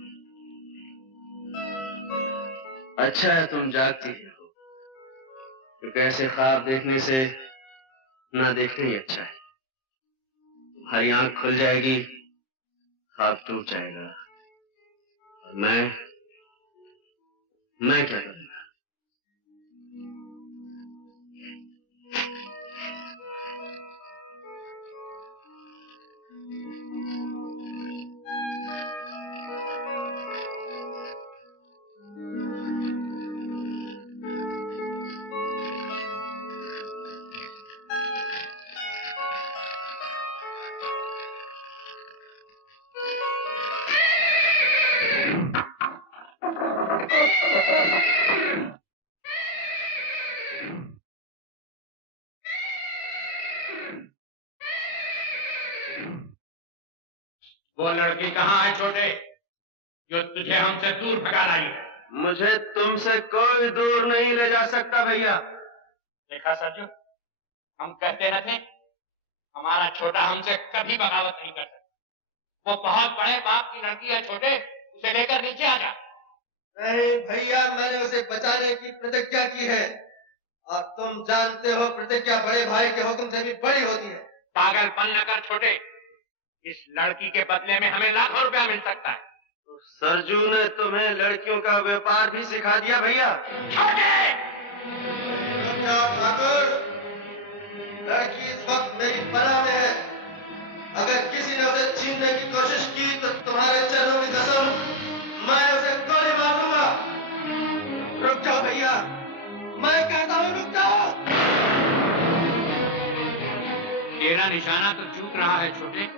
अच्छा है तुम जागती हो, क्योंकि ऐसे ख्वाब देखने से ना देखना ही अच्छा है। तुम्हारी आंख खुल जाएगी, ख्वाब टूट जाएगा, और मैं क्या करूंगा? वो लड़की कहाँ है छोटे, जो तुझे हमसे दूर भगा रही है? मुझे तुमसे कोई दूर नहीं ले जा सकता भैया। देखा सरजू, हम कहते न थे हमारा छोटा हमसे कभी बगावत नहीं कर सकता। वो बहुत बड़े बाप की लड़की है छोटे, उसे लेकर नीचे आ जा। नहीं भैया, मैंने उसे बचाने की प्रतिज्ञा की है, और तुम जानते हो प्रतिज्ञा बड़े भाई के हुक्म से भी बड़ी होती है। पागलपन न कर छोटे, इस लड़की के बदले में हमें लाखों रुपया मिल सकता है। तो सरजू ने तुम्हें लड़कियों का व्यापार भी सिखा दिया भैया? छोटे! ठाकुर, लड़की इस वक्त मेरी पनाह में है। अगर किसी ने उसे छीनने की कोशिश की तो तुम्हारे चरणों की कसम, मैं उसे गोली मार दूंगा। रुक जाओ भैया, मैं कहता हूँ रुक जाओ। तेरा निशाना तो चूक रहा है छोटे।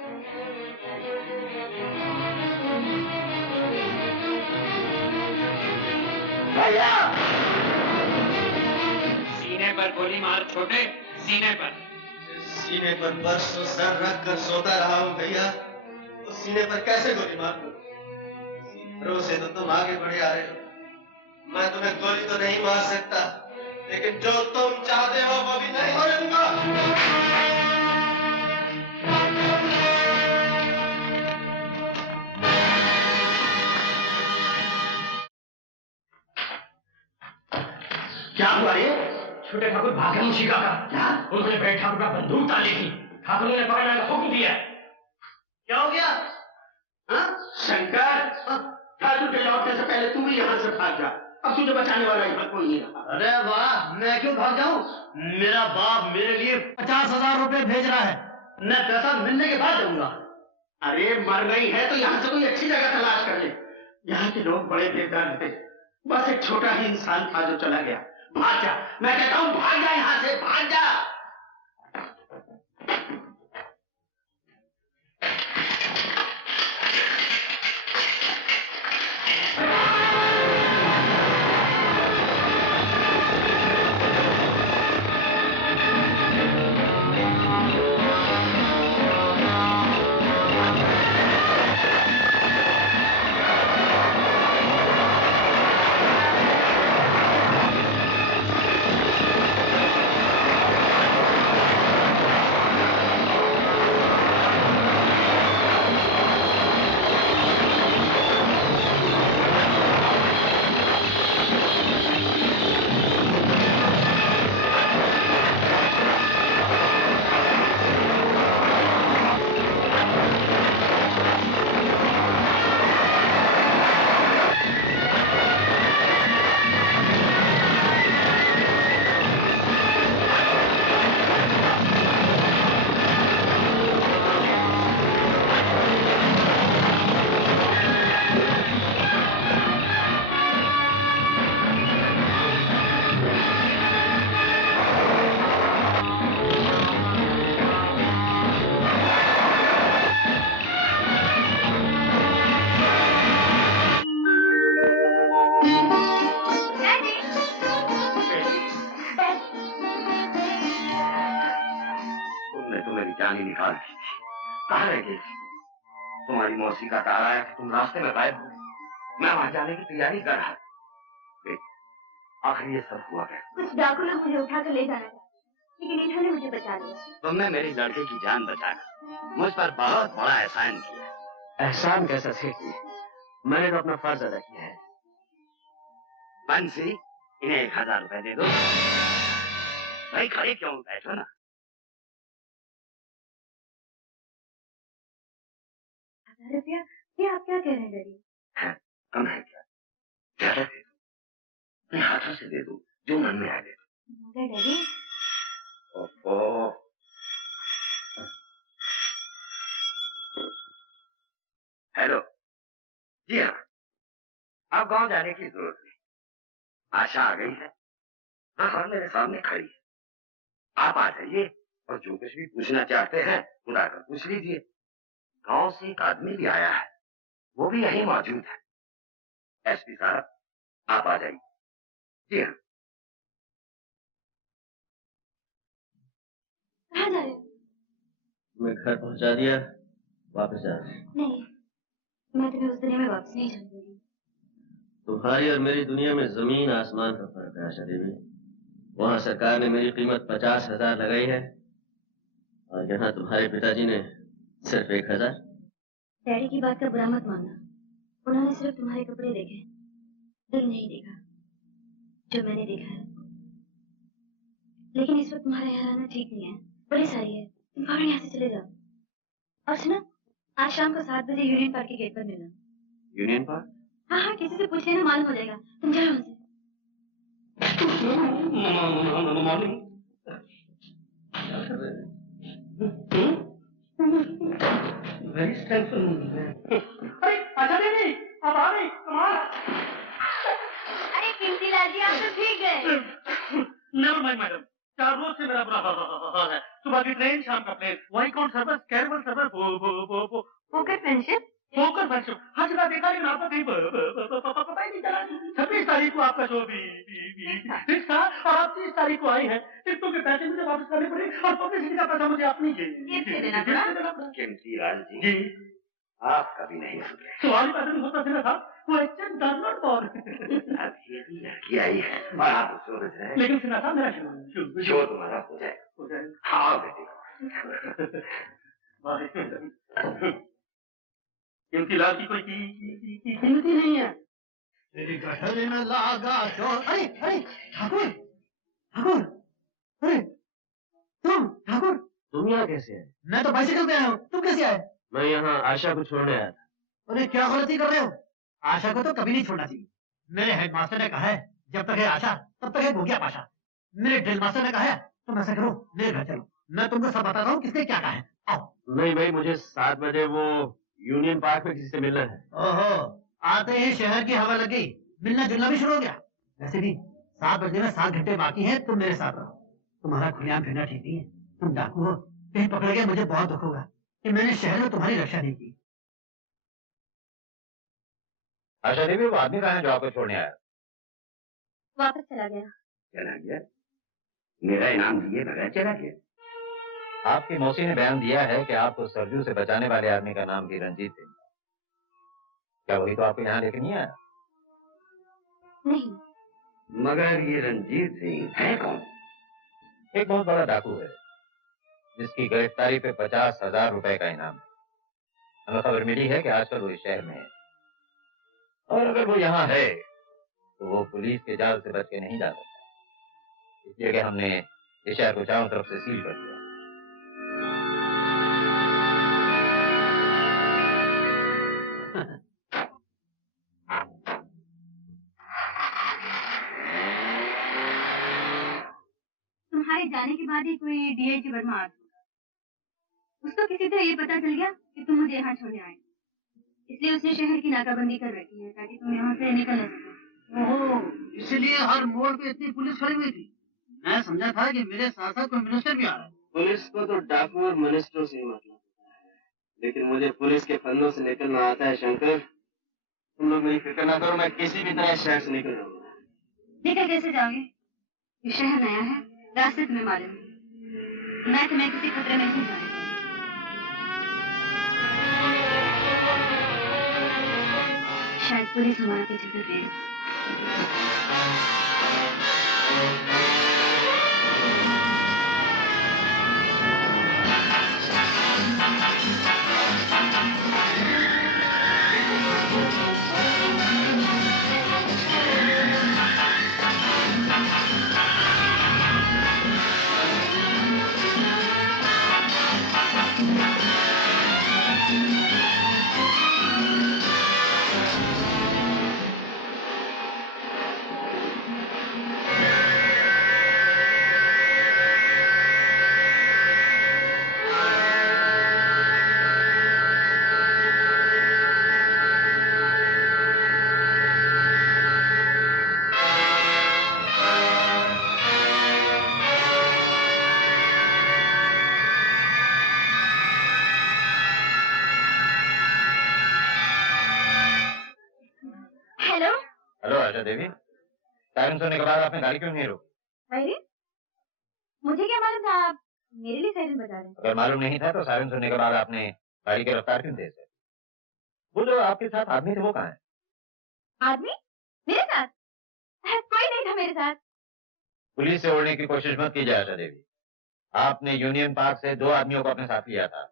भैया! सीने पर गोली मार छोटे, सीने पर। सीने पर बरसों सर रख कर सोता रहा हूँ भैया, उस सीने पर कैसे गोली मार दूं? भरोसे तो तुम आगे बढ़े आ रहे हो। मैं तुम्हें गोली तो नहीं मार सकता, लेकिन जो तुम चाहते हो वो भी नहीं होने दूंगा। क्या हुआ ये? छोटे ठाकुर भागे मुशिका का। क्या? उन्होंने बड़े ठाकुर का बंदूक ताली थी, ठाकुर ने पकड़ने का हुक्म दिया। क्या हो गया? शंकर, ठाकुर के लौटने से पहले तू भी यहाँ से भाग जा। अब तुझे बचाने वाला यहाँ कोई नहीं रहा। अरे वाह, मैं क्यों भाग जाऊँ? मेरा बाप मेरे लिए 50,000 रुपए भेज रहा है, मैं पैसा मिलने के बाद दूंगा। अरे मर गई है तो यहाँ से कोई अच्छी जगह तलाश कर ले। यहाँ के लोग बड़े बेदर्द थे, बस एक छोटा ही इंसान था जो चला गया। भाग जा, मैं कहता हूँ भाग जा यहाँ से, भाग जा। भाग गई थी, कहाँ रह गई थी? तुम्हारी मौसी का तार आया कि तुम रास्ते में गायब हो गए। मैं वहां जाने की तैयारी कर रहा था। आखिर ये सब हुआ कैसे? कुछ डाकू लोग मुझे उठाकर ले जाना चाहते, लेकिन इन्होंने मुझे बचा लिया। तुमने मेरी लड़के की जान बचाकर मुझ पर बहुत बड़ा एहसान किया। एहसान कैसा सेठ जी? मैंने तो अपना फर्ज अदा किया है। बंसी, इन्हें 1000 रुपए दे दो। भाई खड़े क्यों बैठो ना। 1000 रुपया? ये आप क्या कह रहे हैं डैडी? कम है क्या? ज्यादा दे दो, अपने हाथों से दे दो, जो मन में आ दे दो। मगर डैडी, ओहो, हेलो, जी हाँ, आप गांव जाने की जरूरत नहीं। आशा आ गई है, हाँ मेरे सामने खड़ी है। आप आ जाइए और जो कुछ भी पूछना चाहते हैं खुदा कर पूछ लीजिए। गांव से एक आदमी भी आया है, वो भी यहीं मौजूद है। एसपी साहब, आप आ जाइए। जी हाँ। कहाँ जा रहे हो? मैं घर पहुंचा दिया, वापस जा रहा हूँ। नहीं, मैं तुम्हें उस दुनिया में वापस नहीं जाने दूंगी। तुम्हारी और मेरी दुनिया में जमीन आसमान का फर्क है आशा देवी। वहाँ सरकार ने मेरी कीमत 50,000 लगाई है और यहाँ तुम्हारे पिताजी ने सिर्फ 1,000। डैडी की बात का बुरा मत मानना, उन्होंने सिर्फ तुम्हारे कपड़े देखे, दिल नहीं देखा जो मैंने देखा है। लेकिन इस वक्त तुम्हारा यहाँ रहना ठीक नहीं है, बड़ी सारी है, तुम फौरन यहाँ से चले जाओ। और सुनो, आज शाम को 7 बजे यूनियन पार्क के गेट पर मिलना। Union park? हाँ हाँ, किसी से पूछ लेना, मालूम हो जाएगा। तुम जाओ हमसे। अरे अच्छा नहीं, अब आ गई कमाल। अरे कीमती लाल जी, आप तो ठीक गए। नेवर माइंड मैडम, 4 रोज से मेरा बुरा हाल है। सुबह की ट्रेन, शाम का प्लेन, वही कौन service, Caravelle service, Fokker Friendship. Fokker Friendship हर जगह देखा, लेकिन आपका कहीं पता ही नहीं चला। 26 तारीख को आपका शो फिक्स था और आप 30 तारीख को आई है। टिकटों के पैसे मुझे वापस करने पड़े और पब्लिसिटी का पैसा मुझे अपनी जेब से देना पड़ा। कीमती लाल जी, आप कभी नहीं सुधरे। सवाल ही पैसे नहीं होता था। Question does not for. अब ये भी लड़की आई है और आप सोच रहे हैं। लेकिन सुना था मेरा शो तुम्हारा हो जाएगा। हाँ बेटे। कीमती लाल की कोई कीमती नहीं है। तेरी गठरी में लागा चोर। अरे अरे ठाकुर, ठाकुर, अरे तुम ठाकुर, तुम यहाँ कैसे है? मैं तो बाइसिकल पे आया हूँ, तुम कैसे आए? मैं यहाँ आशा को छोड़ने आया था। अरे क्या गलती कर रहे हो? आशा को तो कभी नहीं छोड़ना चाहिए। मेरे हेडमास्टर ने कहा है, जब तक है आशा तब तक है भूखिया पाशा। मेरे ड्रिल मास्टर ने कहा है, तुम ऐसा करो, मेरे घर चलो, मैं तुमको सब बताता हूँ किसने क्या कहा है। आओ। नहीं भाई, मुझे 7 बजे वो यूनियन पार्क में किसी से मिलना है। ओहो, आते ही शहर की हवा लग गई, मिलना जुलना भी शुरू हो गया। वैसे भी 7 बजे में 7 घंटे बाकी हैं, तुम मेरे साथ रहो। तुम्हारा खुलेआम फिरना ठीक नहीं है, तुम डाकू हो, कहीं पकड़ गए मुझे बहुत दुख होगा कि मैंने शहर में तुम्हारी रक्षा नहीं की। आशा देवी, वो आदमी कहाँ है जो आपको छोड़ने आया? वापस चला गया। चला गया? मेरा इनाम दिए बगैर चला गया? आपकी मौसी ने बयान दिया है कि आपको सरजू से बचाने वाले आदमी का नाम भी रंजीत सिंह। क्या वही तो आपको यहाँ लेके नहीं आया? नहीं। मगर ये रंजीत सिंह है कौन? एक बहुत बड़ा डाकू है जिसकी गिरफ्तारी पे 50,000 रुपए का इनाम है। हमें खबर मिली है कि आजकल वो इस शहर में है, और अगर वो यहाँ है तो वो पुलिस के जाल से बच के नहीं जा सकता। इसलिए कि हमने इस शहर को चारों तरफ से सील कर दिया। तुम्हारे जाने के बाद ही कोई डीआईजी वर्मा आ गया। उसको किसी तरह ये पता चल गया कि तुम मुझे यहाँ छोड़ने आए, इसलिए उसने शहर की नाकाबंदी कर रखी है ताकि तुम यहाँ से निकल न सको। ओहो, इसीलिए हर मोड़ पे इतनी पुलिस खड़ी हुई थी। मैं समझा था कि मेरे साथ साथ कोई मिनिस्टर भी आ रहा है। पुलिस को तो डाकू और मिनिस्टरों से ही मतलब होता है, लेकिन मुझे पुलिस के फंदों से निकलना आता है शंकर। तुम लोग मेरी फिक्र ना करो, मैं किसी भी तरह शहर से निकल जाऊंगा। निकल कैसे जाओगे? ये शहर नया है, रास्ते तुम्हें मालूम है। मैं तुम्हें किसी खतरे में नहीं जाने दूंगी। शायद पुलिस हमारा पीछे कर रही है। देवी, सायरन सुनने के बाद आपने गाड़ी क्यों नहीं रोकी? अरे मुझे क्या मालूम था आप मेरे लिए सायरन बजा रहे हैं? अगर मालूम नहीं था तो सायरन सुनने के बाद आपने गाड़ी की रफ्तार क्यों तेज कर? वो जो आपके साथ आदमी थे वो कहाँ है? आदमी? मेरे साथ? कोई नहीं था मेरे साथ। पुलिस से उड़ने की कोशिश मत कीजिए आशा देवी। आपने यूनियन पार्क से 2 आदमियों को अपने साथ लिया था।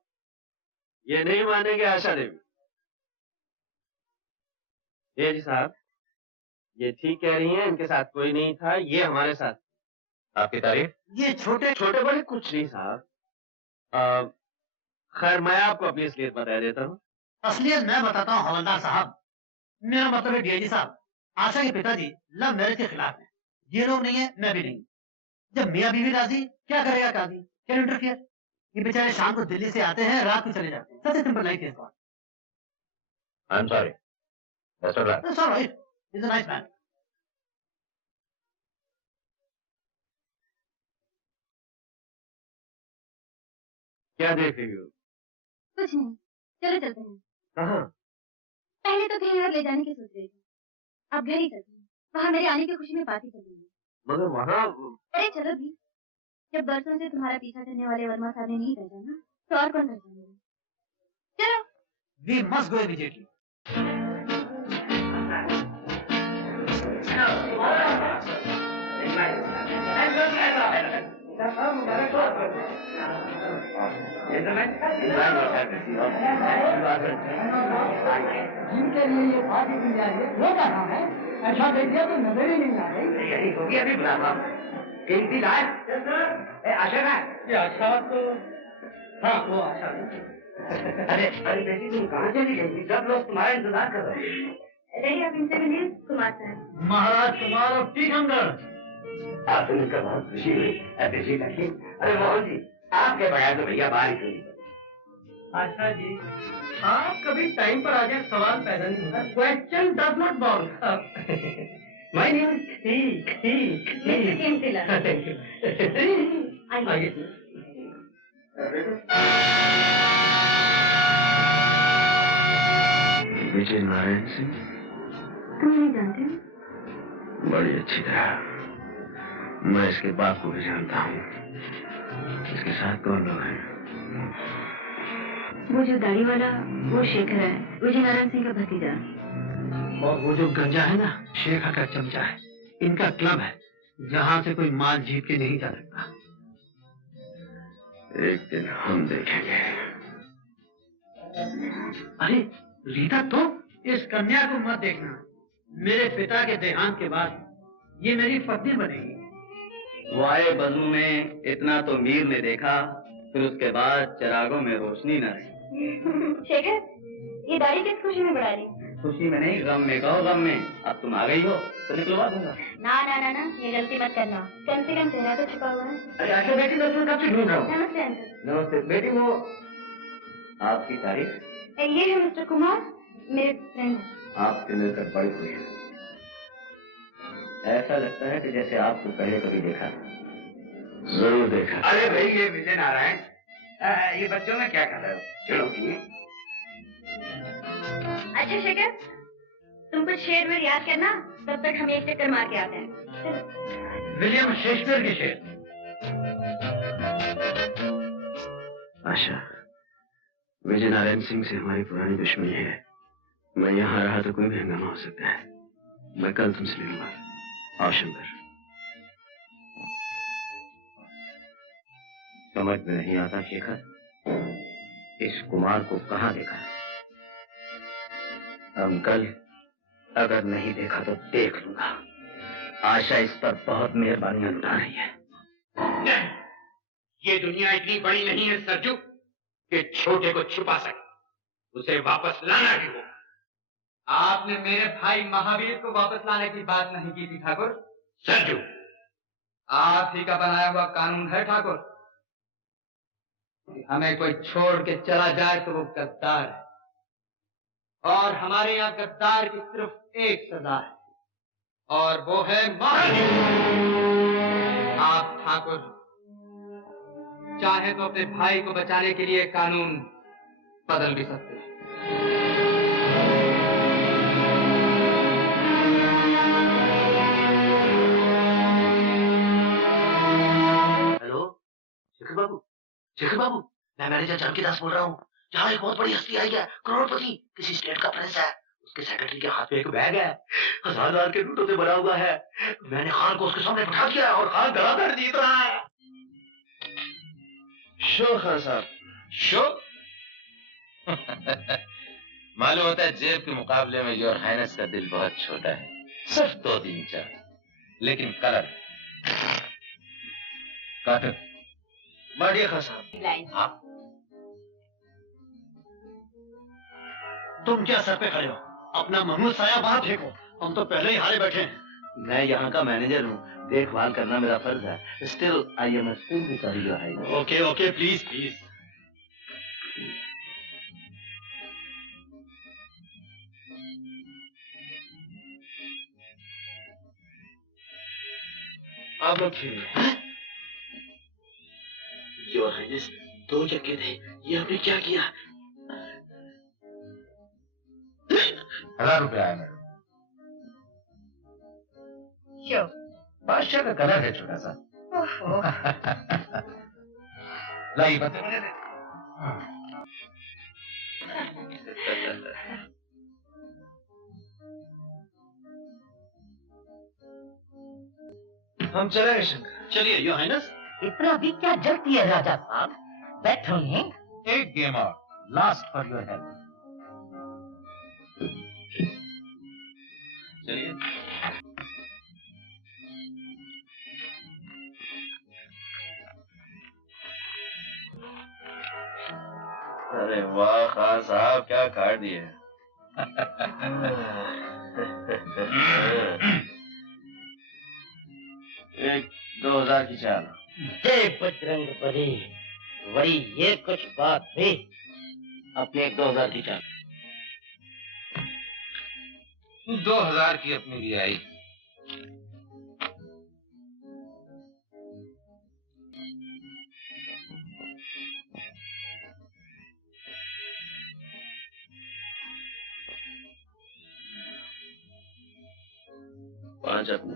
ये नहीं मानेंगे आशा देवी। ये जी साहब, ये ठीक कह रही हैं, इनके साथ कोई नहीं था, ये हमारे साथ। आपकी तारीफ? ये छोटे छोटे बड़े कुछ नहीं साहब। खैर मैं आपको अपनी असलियत बता देता हूँ। असलियत मैं बताता हूँ हवलदार साहब। मेरा मतलब है डीआईजी साहब, आशा के पिताजी लव मैरिज के खिलाफ हैं। ये लोग नहीं है, मैं भी नहीं। जब मियाँ बीवी राजी, क्या करेगा काजी? Can interfere? ये बेचारे शाम को दिल्ली से आते हैं, रात को चले जाते हैं। सबसे सिंपल लाइफ है। I'm sorry. That's all right. That's all right. He's a nice man. क्या देख रही हो? कुछ नहीं, चलो चलते हैं। कहाँ? पहले तो कहीं और ले जाने की सोच रही थी, अब घर ही चलते हैं। वहाँ मेरे आने की खुशी में पार्टी करेंगे। मगर वहाँ? अरे चलो भी, जब बरसों से तुम्हारा पीछा करने वाले वर्मा साहब ने नहीं पहचाना तो और कौन पहचानेगा? चलो। We must go immediately. जिनके लिए ये पार्टी दी जा रही है वो कहाँ है? ऐसा देख लिया तो नजर ही नहीं आ रही। यही होगी अभी बुलावा। कीमती लाल। आशा ना? ये आशा तो हाँ वो आशा। अरे बेटी तुम कहाँ चली गई थी? सब लोग तुम्हारा इंतजार कर रहे हैं। अरे आप इनसे मिलिए कुमार साहब। महाराज कुमार और टीकमगढ़। आपसे मिलकर बहुत खुशी हुई। ऐसी लड़की। अरे मोहन जी, आपके बगैर तो भैया बाहर ही नहीं। आशा जी, आप कभी टाइम पर आ जाए सवाल पैदा नहीं होता। Question does not ball. My name ठीक ठीक मिस्टर केमतिला। आइए। विजय नारायण सिंह? तुम नहीं जानते? बड़ी अच्छी तरह। मैं इसके बाप को भी जानता हूँ। इसके साथ कौन लोग हैं? वो जो दाढ़ी वाला वो शेखर है, विजय नारायण सिंह का भतीजा। और वो जो गंजा है ना, शेखर का चमचा है। इनका क्लब है जहाँ से कोई माल जीत के नहीं जा सकता। एक दिन हम देखेंगे। अरे रीता, तो इस कन्या को मत देखना। मेरे पिता के देहांत के बाद ये मेरी पत्नी बनेगी। वो आए बजू में इतना तो मीर ने देखा, फिर उसके बाद चिरागों में रोशनी न रही। शेखर, ये दाढ़ी किस खुशी में बढ़ा रही? खुशी में नहीं, गम में। कहो गम में। अब तुम आ गई हो तो निकलवा दूंगा। ना ना ना ना, ये गलती मत करना। कम से कम चेहरा तो छुपा हुआ है। अरे आशा बेटी, मैं तुम्हें कब से ढूंढ रहा हूँ। नमस्ते अंकल। नमस्ते बेटी। वो आपकी तारीफ? ये है मिस्टर कुमार, मेरे फ्रेंड हैं। आपसे मिलकर बड़ी खुशी है। ऐसा लगता है कि जैसे आपको पहले कभी देखा। जरूर देखा। अरे भाई, ये विजय नारायण, ये बच्चों में क्या कर रहे हो? चलो की। अच्छा शेखर, तुम कुछ शेर वेर याद करना, तब तक हम एक चक्कर मार के आते हैं। विलियम शेक्सपियर के शेर। आशा, विजय नारायण सिंह से हमारी पुरानी दुश्मनी है। मैं यहाँ रहा तो कोई भी हंगामा हो सकता है। मैं कल तुमसे मिलूंगा। आओ शंकर। समझ में नहीं आता शेखर, इस कुमार को कहाँ देखा? अंकल, अगर नहीं देखा तो देख लूंगा। आशा इस पर बहुत मेहरबानियां लुटा रही है। नहीं, ये दुनिया इतनी बड़ी नहीं है सरजू कि छोटे को छुपा सके। उसे वापस लाना भी होगा। आपने मेरे भाई महावीर को वापस लाने की बात नहीं की थी ठाकुर। सरजू, आप ही का बनाया हुआ कानून है ठाकुर। हमें कोई छोड़ के चला जाए तो वो गद्दार है, और हमारे यहाँ गद्दार की सिर्फ एक सजा है, और वो है मौत। आप ठाकुर चाहे तो अपने भाई को बचाने के लिए कानून बदल भी सकते हैं। हेलो शेखर बाबू, शेखर बाबू, मैं मैनेजर जानकी दास बोल रहा हूँ। यहाँ एक बहुत बड़ी हस्ती आई है, करोड़पति, किसी स्टेट का प्रिंस है। उसके सेक्रेटरी के हाथ में एक बैग है, 1000 के नोटों से भरा हुआ है। मैंने खान को उसके सामने बिठा दिया है और खान धड़ाधड़ जीत रहा है। शो खान साहब, शो? मालूम होता है जेब के मुकाबले में योर हाइनेस का दिल बहुत छोटा है। सिर्फ 2-3 चार, लेकिन कलर काटन। बढ़िया खान साहब। हाँ, तुम क्या सर पे खड़े हो? अपना महमूद साया वहां फेंको, हम तो पहले ही हारे बैठे हैं। मैं यहाँ का मैनेजर हूँ, देखभाल करना मेरा फर्ज है। Still I am extremely sorry your highness. Okay okay, please please. आप लोग खेलिए। योर हाइनेस, 2 चक्के थे, ये आपने क्या किया? 1000 रुपया आया मैडम। बादशाह का कलर है छोटा सा। लाइए पते मुझे दे। हम चलेंगे शंकर। चलिए योर हाइनेस। इतना भी क्या जल्दी है राजा साहब? बैठिए। एक गेम और, लास्ट फॉर योर हेल्प। चलिए। अरे वाह खान साहब, क्या काट दिए। 2000 की चाल। जय बजरंग बली। वही ये कुछ बात हुई। अपने 2000 की चाल। 2000 की अपनी भी आई। पांच अपने,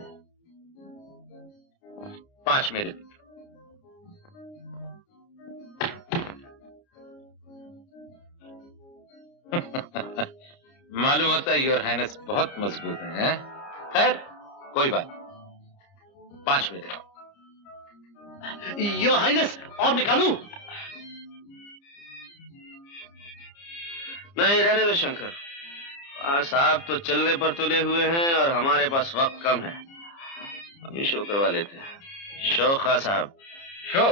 5 मेरे। मालूम होता है योर हाइनेस बहुत मजबूत है। खैर कोई बात, 5 मेरे। योर हाइनेस, और निकालूं? नहीं रहने दो शंकर। साहब तो चलने पर तुले हुए हैं और हमारे पास वक्त कम है। हम ही शो करवा लेते हैं। शो खान साहब। शो?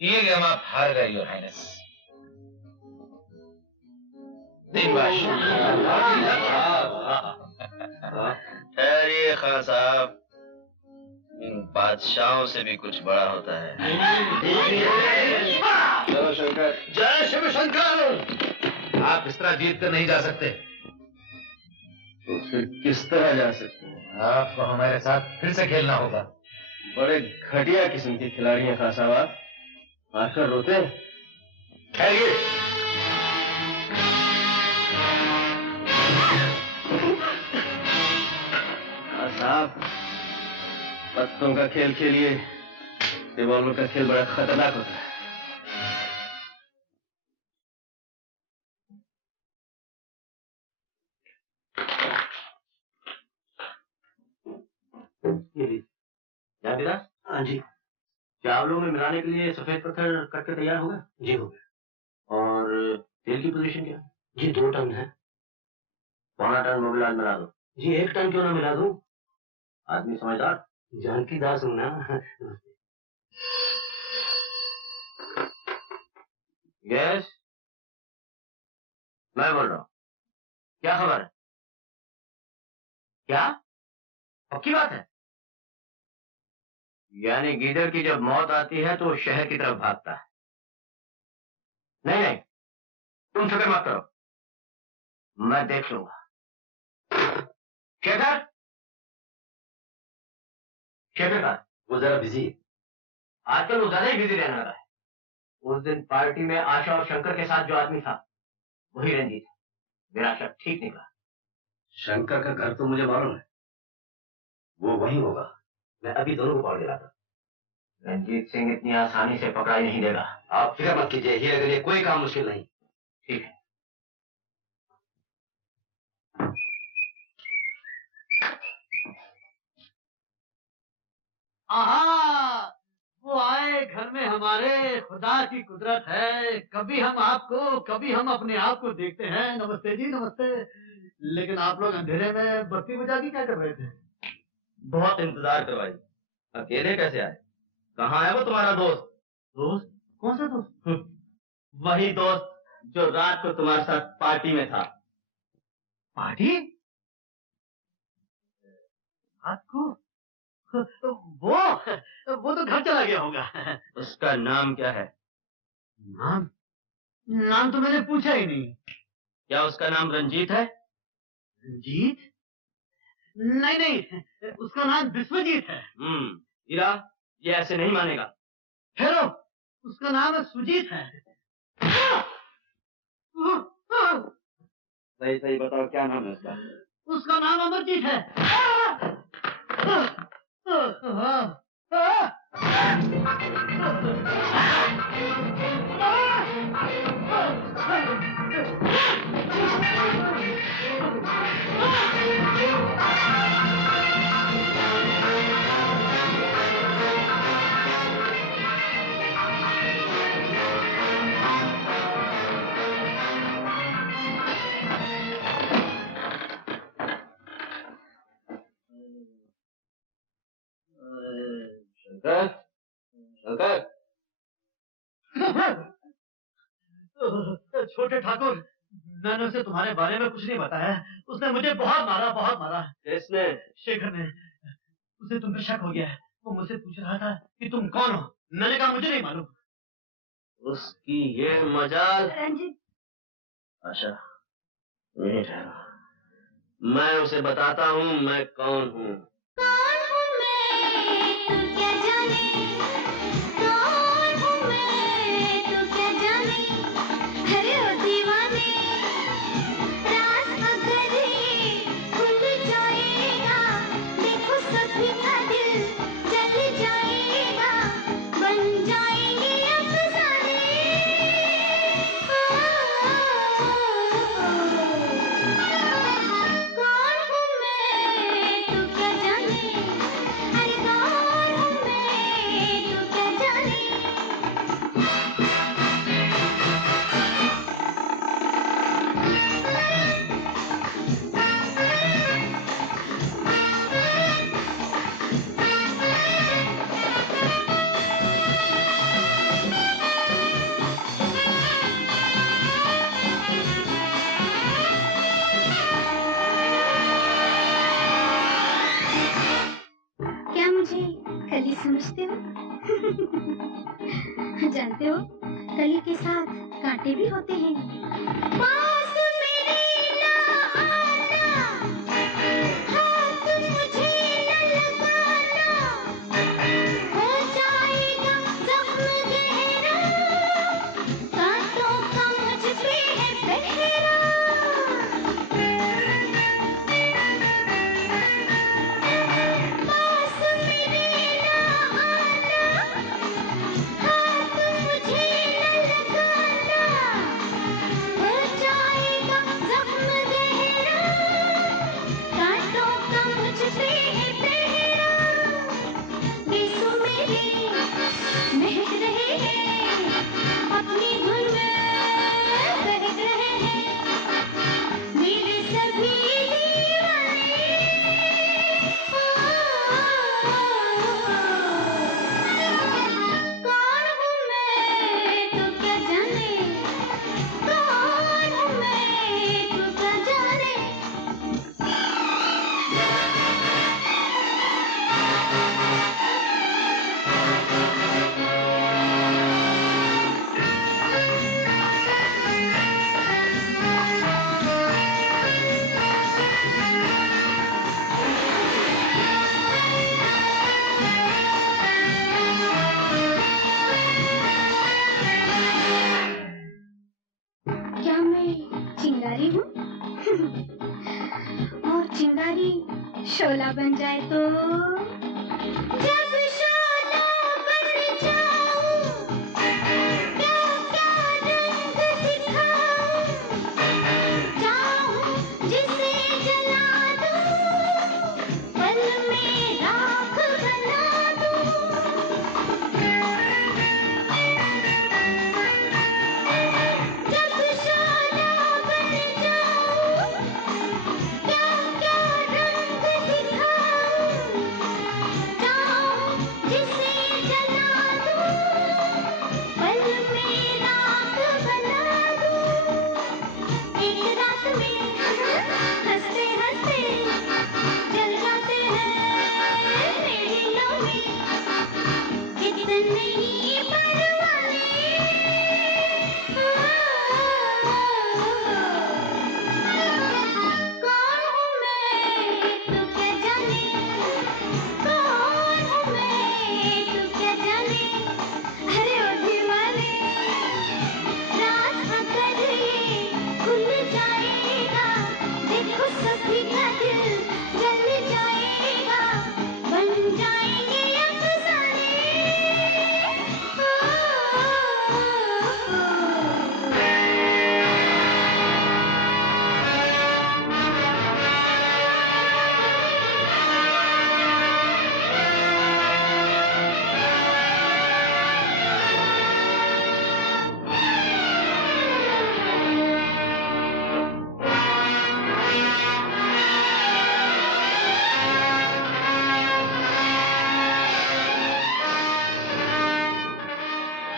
ये गेम आप हार गए योर हाइनेस। ठहरिए खान साहब, इन बादशाहों से भी कुछ बड़ा होता है। चलो शंकर। जय शिव शंकर। आप इस तरह जीत कर नहीं जा सकते। तो फिर किस तरह जा सकते हैं? आपको हमारे साथ फिर से खेलना होगा। बड़े घटिया किस्म के खिलाड़ी हैं खान साहब। आकर रोते हैं। ठहरिए। साहब, पत्तों का खेल खेलिए, रिवॉल्वर का खेल बड़ा खतरनाक होता है। ये लीजिए। जावेदास? हाँ जी। चावलों में मिलाने के लिए सफेद पत्थर कट के तैयार हो गया? जी हो गया। और तेल की पोजीशन क्या है? जी 2 टन है। 1.25 टन मोबिलाज मिला दो। जी 1 टन क्यों ना मिला दूं? आदमी समझदार, जानकी दास हूं ना। यस, मैं बोल रहा हूँ। क्या खबर है? क्या पक्की बात है? यानी गीदड़ की जब मौत आती है तो वो शहर की तरफ भागता है। नहीं नहीं, तुम फिक्र मत करो, मैं देख लूंगा। शेखर, शेखर का वो जरा बिजी है। आजकल वो ज्यादा ही बिजी रहने लगा है। उस दिन पार्टी में आशा और शंकर के साथ जो आदमी था वही रंजीत है। मेरा शक ठीक निकला। शंकर का घर तो मुझे मालूम है, वो वहीं होगा। मैं अभी दोनों को पकड़ के लाता। रंजीत सिंह इतनी आसानी से पकड़ाई नहीं देगा। आप फिक्र मत कीजिए, ये अगर ये कोई काम मुश्किल नहीं। ठीक है। आहा, वो आए घर में हमारे, खुदा की कुदरत है। कभी हम आपको, कभी हम अपने आप को देखते हैं। नमस्ते जी, नमस्ते। लेकिन आप लोग अंधेरे में बत्ती बुझा के क्या कर रहे थे? बहुत इंतजार करवाई, अकेले कैसे आए? कहाँ है वो तुम्हारा दोस्त? दोस्त? कौन सा दोस्त? वही दोस्त जो रात को तुम्हारे साथ पार्टी में था। पार्टी? रात को? वो तो घर चला गया होगा। उसका नाम क्या है? नाम? नाम तो मैंने पूछा ही नहीं। क्या उसका नाम रंजीत है? रंजीत? नहीं नहीं, उसका नाम विश्वजीत है। हीरा, ये ऐसे नहीं मानेगा। ठहरो, उसका नाम सुजीत है। सही सही बताओ, क्या नाम है उसका? उसका नाम अमरजीत है। शंकर, शंकर। छोटे ठाकुर, मैंने उसे तुम्हारे बारे में कुछ नहीं बताया। उसने मुझे बहुत मारा, बहुत मारा। किसने? शेखर ने। उसे तुम पे शक हो गया है। वो मुझसे पूछ रहा था कि तुम कौन हो। मैंने कहा मुझे नहीं मालूम। उसकी ये मजाल। रंजीत। आशा, यहीं ठहरो, मैं उसे बताता हूँ मैं कौन हूँ। कौन हूँ मैं, तू क्या जाने? कौन हूँ मैं, तू क्या जाने? अरे ओ दीवाने, राज अगर ये खुल जाएगा, देखो सभी का दिल जल जाएगा, बन जाएंगे अफसाने। कौन हूँ मैं, तू क्या जाने? अरे कौन हूँ मैं, तू क्या जाने? क्या मुझे कली समझते हो? जानते हो, कली के साथ कांटे भी होते हैं। पास मेरे ना आना, हाथ मुझे न लगाना, हो जाएगा जख्म गहरा, कांटों का मुझ पे है पहरा। पास मेरे ना आना, हाथ मुझे न लगाना, शोला बन जाए तो जब शोला बन जाऊं क्या क्या रंग दिखाऊं चाहूं जिसे जला दूं पल में राख बना दूं जब शोला बन जाऊं क्या क्या रंग दिखाऊं चाहूं जिसे जला दूं पल में राख बना दूं एक रात में हंसते हंसते जल जाते हैं मेरे लौहे कितने ही परवाने कौन हूँ मैं तू क्या जाने कौन हूँ मैं तू क्या जाने अरे ओ दीवाने रात अगर ये खुल जाएगा देखो सभी का दिल जल जाएगा बन जाएंगे अफसाने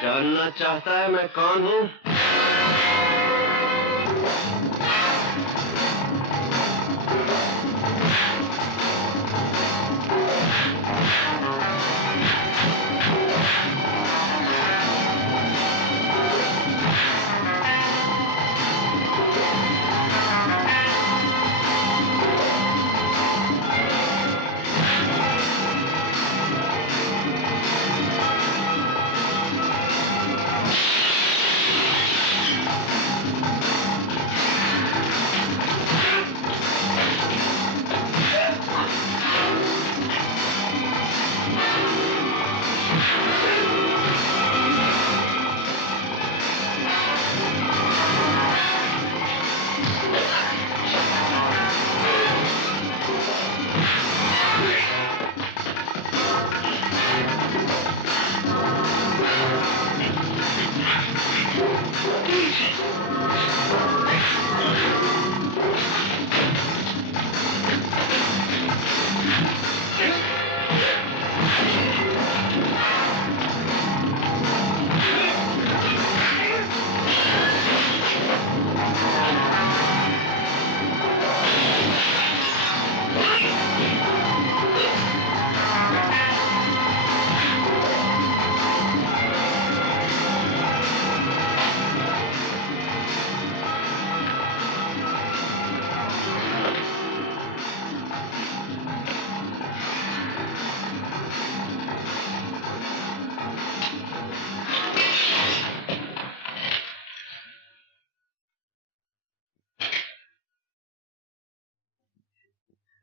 जानना चाहता है मैं कौन हूँ?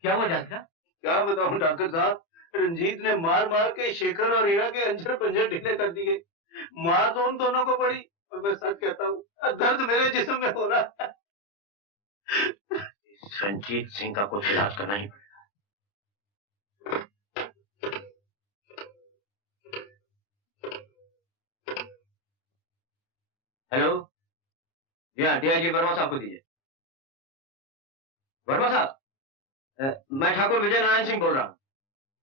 क्या हुआ जानका? क्या बताऊं डॉक्टर साहब, रंजीत ने मार मार के शेखर और हीरा के अंजर पंजर ढीले कर दिए। मार तो उन दोनों को पड़ी, और मैं सच कहता हूँ दर्द मेरे जिस्म में हो रहा है। रंजीत सिंह का कुछ इलाज करना ही पड़ेगा। हेलो, जी हाँ, डीआईजी वर्मा साहब को दीजिए। वर्मा साहब, मैं ठाकुर विजय नारायण सिंह बोल रहा हूँ।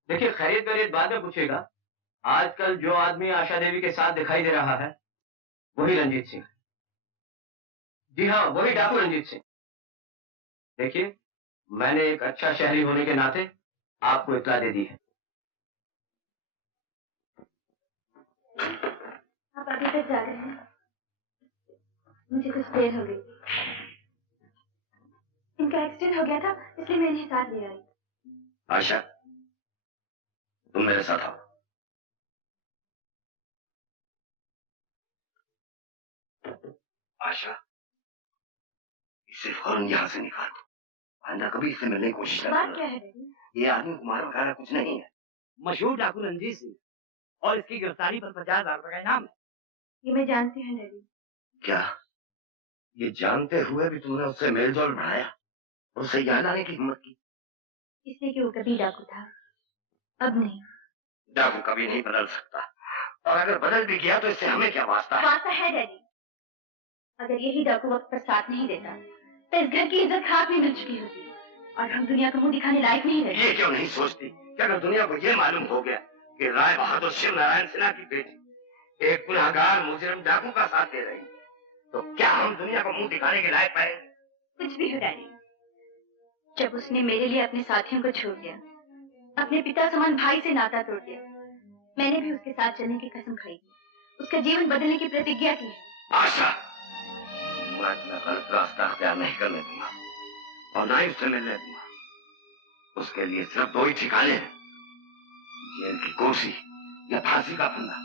देखिए, खैरियत वैरियत बाद में पूछेगा। आजकल जो आदमी आशा देवी के साथ दिखाई दे रहा है वही रंजीत सिंह। जी हाँ, वही डाकू रंजीत सिंह। देखिए, मैंने एक अच्छा शहरी होने के नाते आपको इत्तला दे दी है। आप अभी तक जा रहे हैं? मुझे कुछ देर हो गई। इनका एक्सीडेंट हो गया था, इसलिए मैं इन्हें साथ ले आई। आशा, तुम मेरे साथ आओ। आशा, इसे फौरन यहाँ से निकालो। आइंदा कभी इससे मिलने की कोशिश न करना। बात क्या है डैडी? ये आदमी कुमार वगैरह कुछ नहीं है। मशहूर डाकू रंजीत सिंह, और इसकी गिरफ्तारी पर 50,000 रुपए का इनाम है। ये मैं जानती हूँ डैडी। क्या ये जानते हुए भी तुमने उससे मेलजोल बढ़ाया और उसे यहाँ लाने की हिम्मत की? इसलिए कि वो कभी डाकू था, अब नहीं। डाकू कभी नहीं बदल सकता, और अगर बदल भी गया तो इससे हमें क्या वास्ता है? वास्ता है डैडी। अगर यही डाकू वक्त पर साथ नहीं देता तो इस घर की इज्जत खाक में मिल चुकी होती और हम दुनिया को मुंह दिखाने लायक नहीं रहते। ये क्यों नहीं सोचती कि अगर दुनिया को ये मालूम हो गया कि राय बहादुर शिव नारायण सिन्हा की बेटी एक गुनहगार मुजरिम डाकू का साथ दे रही, तो क्या हम दुनिया को मुंह दिखाने के लायक पाए? कुछ भी हो डैडी, जब उसने मेरे लिए अपने साथियों को छोड़ दिया, अपने पिता समान भाई से नाता तोड़ दिया, मैंने भी उसके साथ चलने की कसम खाई थी, उसका जीवन बदलने की प्रतिज्ञा की है। आशा, मैं अपना गलत रास्ता अख्तियार नहीं करने दूंगा और ना ही उससे मिलने दूंगा। उसके लिए सिर्फ दो ही ठिकाने हैं, जेल की कुर्सी या फांसी का फंदा।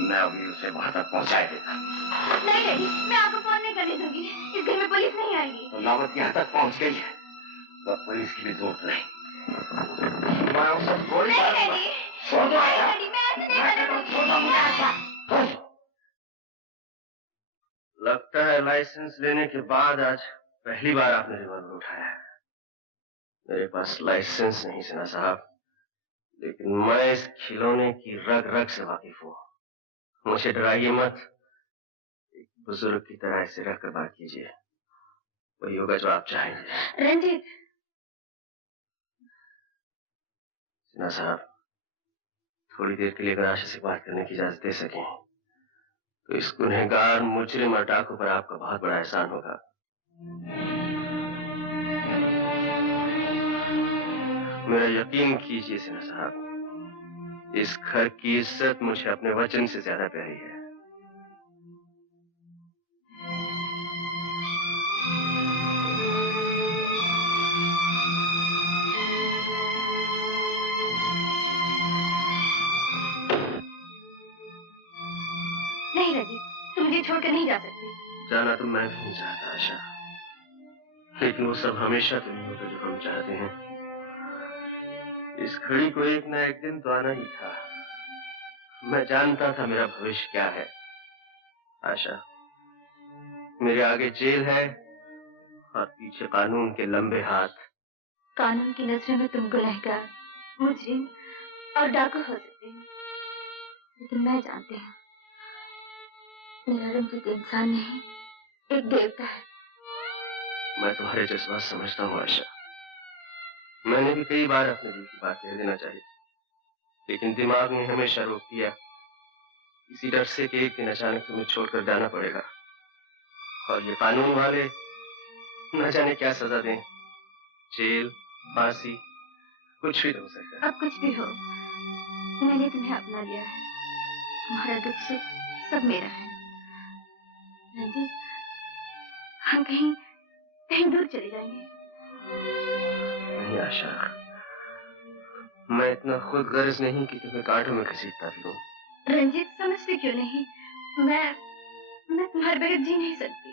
मैं अभी उसे वहां तक पहुंचाए देगा। नहीं डैडी, मैं आपको फोन नहीं करने दूंगी। इस घर में पुलिस नहीं आएगी। तो नौबत यहाँ तक पहुंच गई है तो पुलिस की भी जरूरत नहीं। मैं उसे गोली नहीं डैडी, मैं ऐसे नहीं करने दूंगी। लगता है लाइसेंस लेने के बाद आज पहली बार आपने रिवॉल्वर उठाया है। मेरे पास लाइसेंस नहीं सिन्हा साहब, लेकिन मैं इस खिलौने की रग रग से वाकिफ हूँ। मुझे डराइए मत, एक बुजुर्ग की तरह इसे रख कर बात कीजिए, वही होगा जो आप चाहेंगे। रंजीत। सिन्हा साहब, थोड़ी देर के लिए अगर आशा से बात करने की इजाजत दे सकें तो इस गुनहगार मुजरिम और डाकू पर आपका बहुत बड़ा एहसान होगा। मेरा यकीन कीजिए सिन्हा साहब, इस घर की इज्जत मुझे अपने वचन से ज्यादा प्यारी है। नहीं रंजीत, तुम मुझे छोड़कर नहीं जा सकते। जाना तो मैं भी नहीं चाहता आशा, लेकिन वो सब हमेशा तो नहीं होता जो हम चाहते हैं। इस घड़ी को एक ना एक दिन तो आना ही था। मैं जानता था मेरा भविष्य क्या है। आशा, मेरे आगे जेल है और पीछे कानून के लंबे हाथ। कानून की नजरों में तुम गुनहगार, मुजरिम और डाकू हो सकते हो, लेकिन मैं जानती हूँ मेरा रंजीत इंसान नहीं, एक देवता है। मैं तुम्हारे जज्बात समझता हूँ आशा। मैंने भी कई बार अपने दिल की बात कह देना चाहिए, लेकिन दिमाग ने हमेशा रोक दिया, इसी डर से कि एक दिन अचानक तुम्हें छोड़कर जाना पड़ेगा और ये कानून वाले न जाने क्या सजा दें, जेल, फांसी, कुछ भी हो सकता है। अब कुछ भी हो, मैंने तुम्हें अपना लिया है, तुम्हारा दुख सुख सब मेरा है। रंजीत, हम कहीं कहीं दूर चले जाएंगे। नहीं आशा, मैं इतना खुद गर्ज नहीं कि तुम्हें कांटों में घसीटता फिरूं। रंजीत, समझते क्यों नहीं? मैं तुम्हारे बगैर जी नहीं सकती।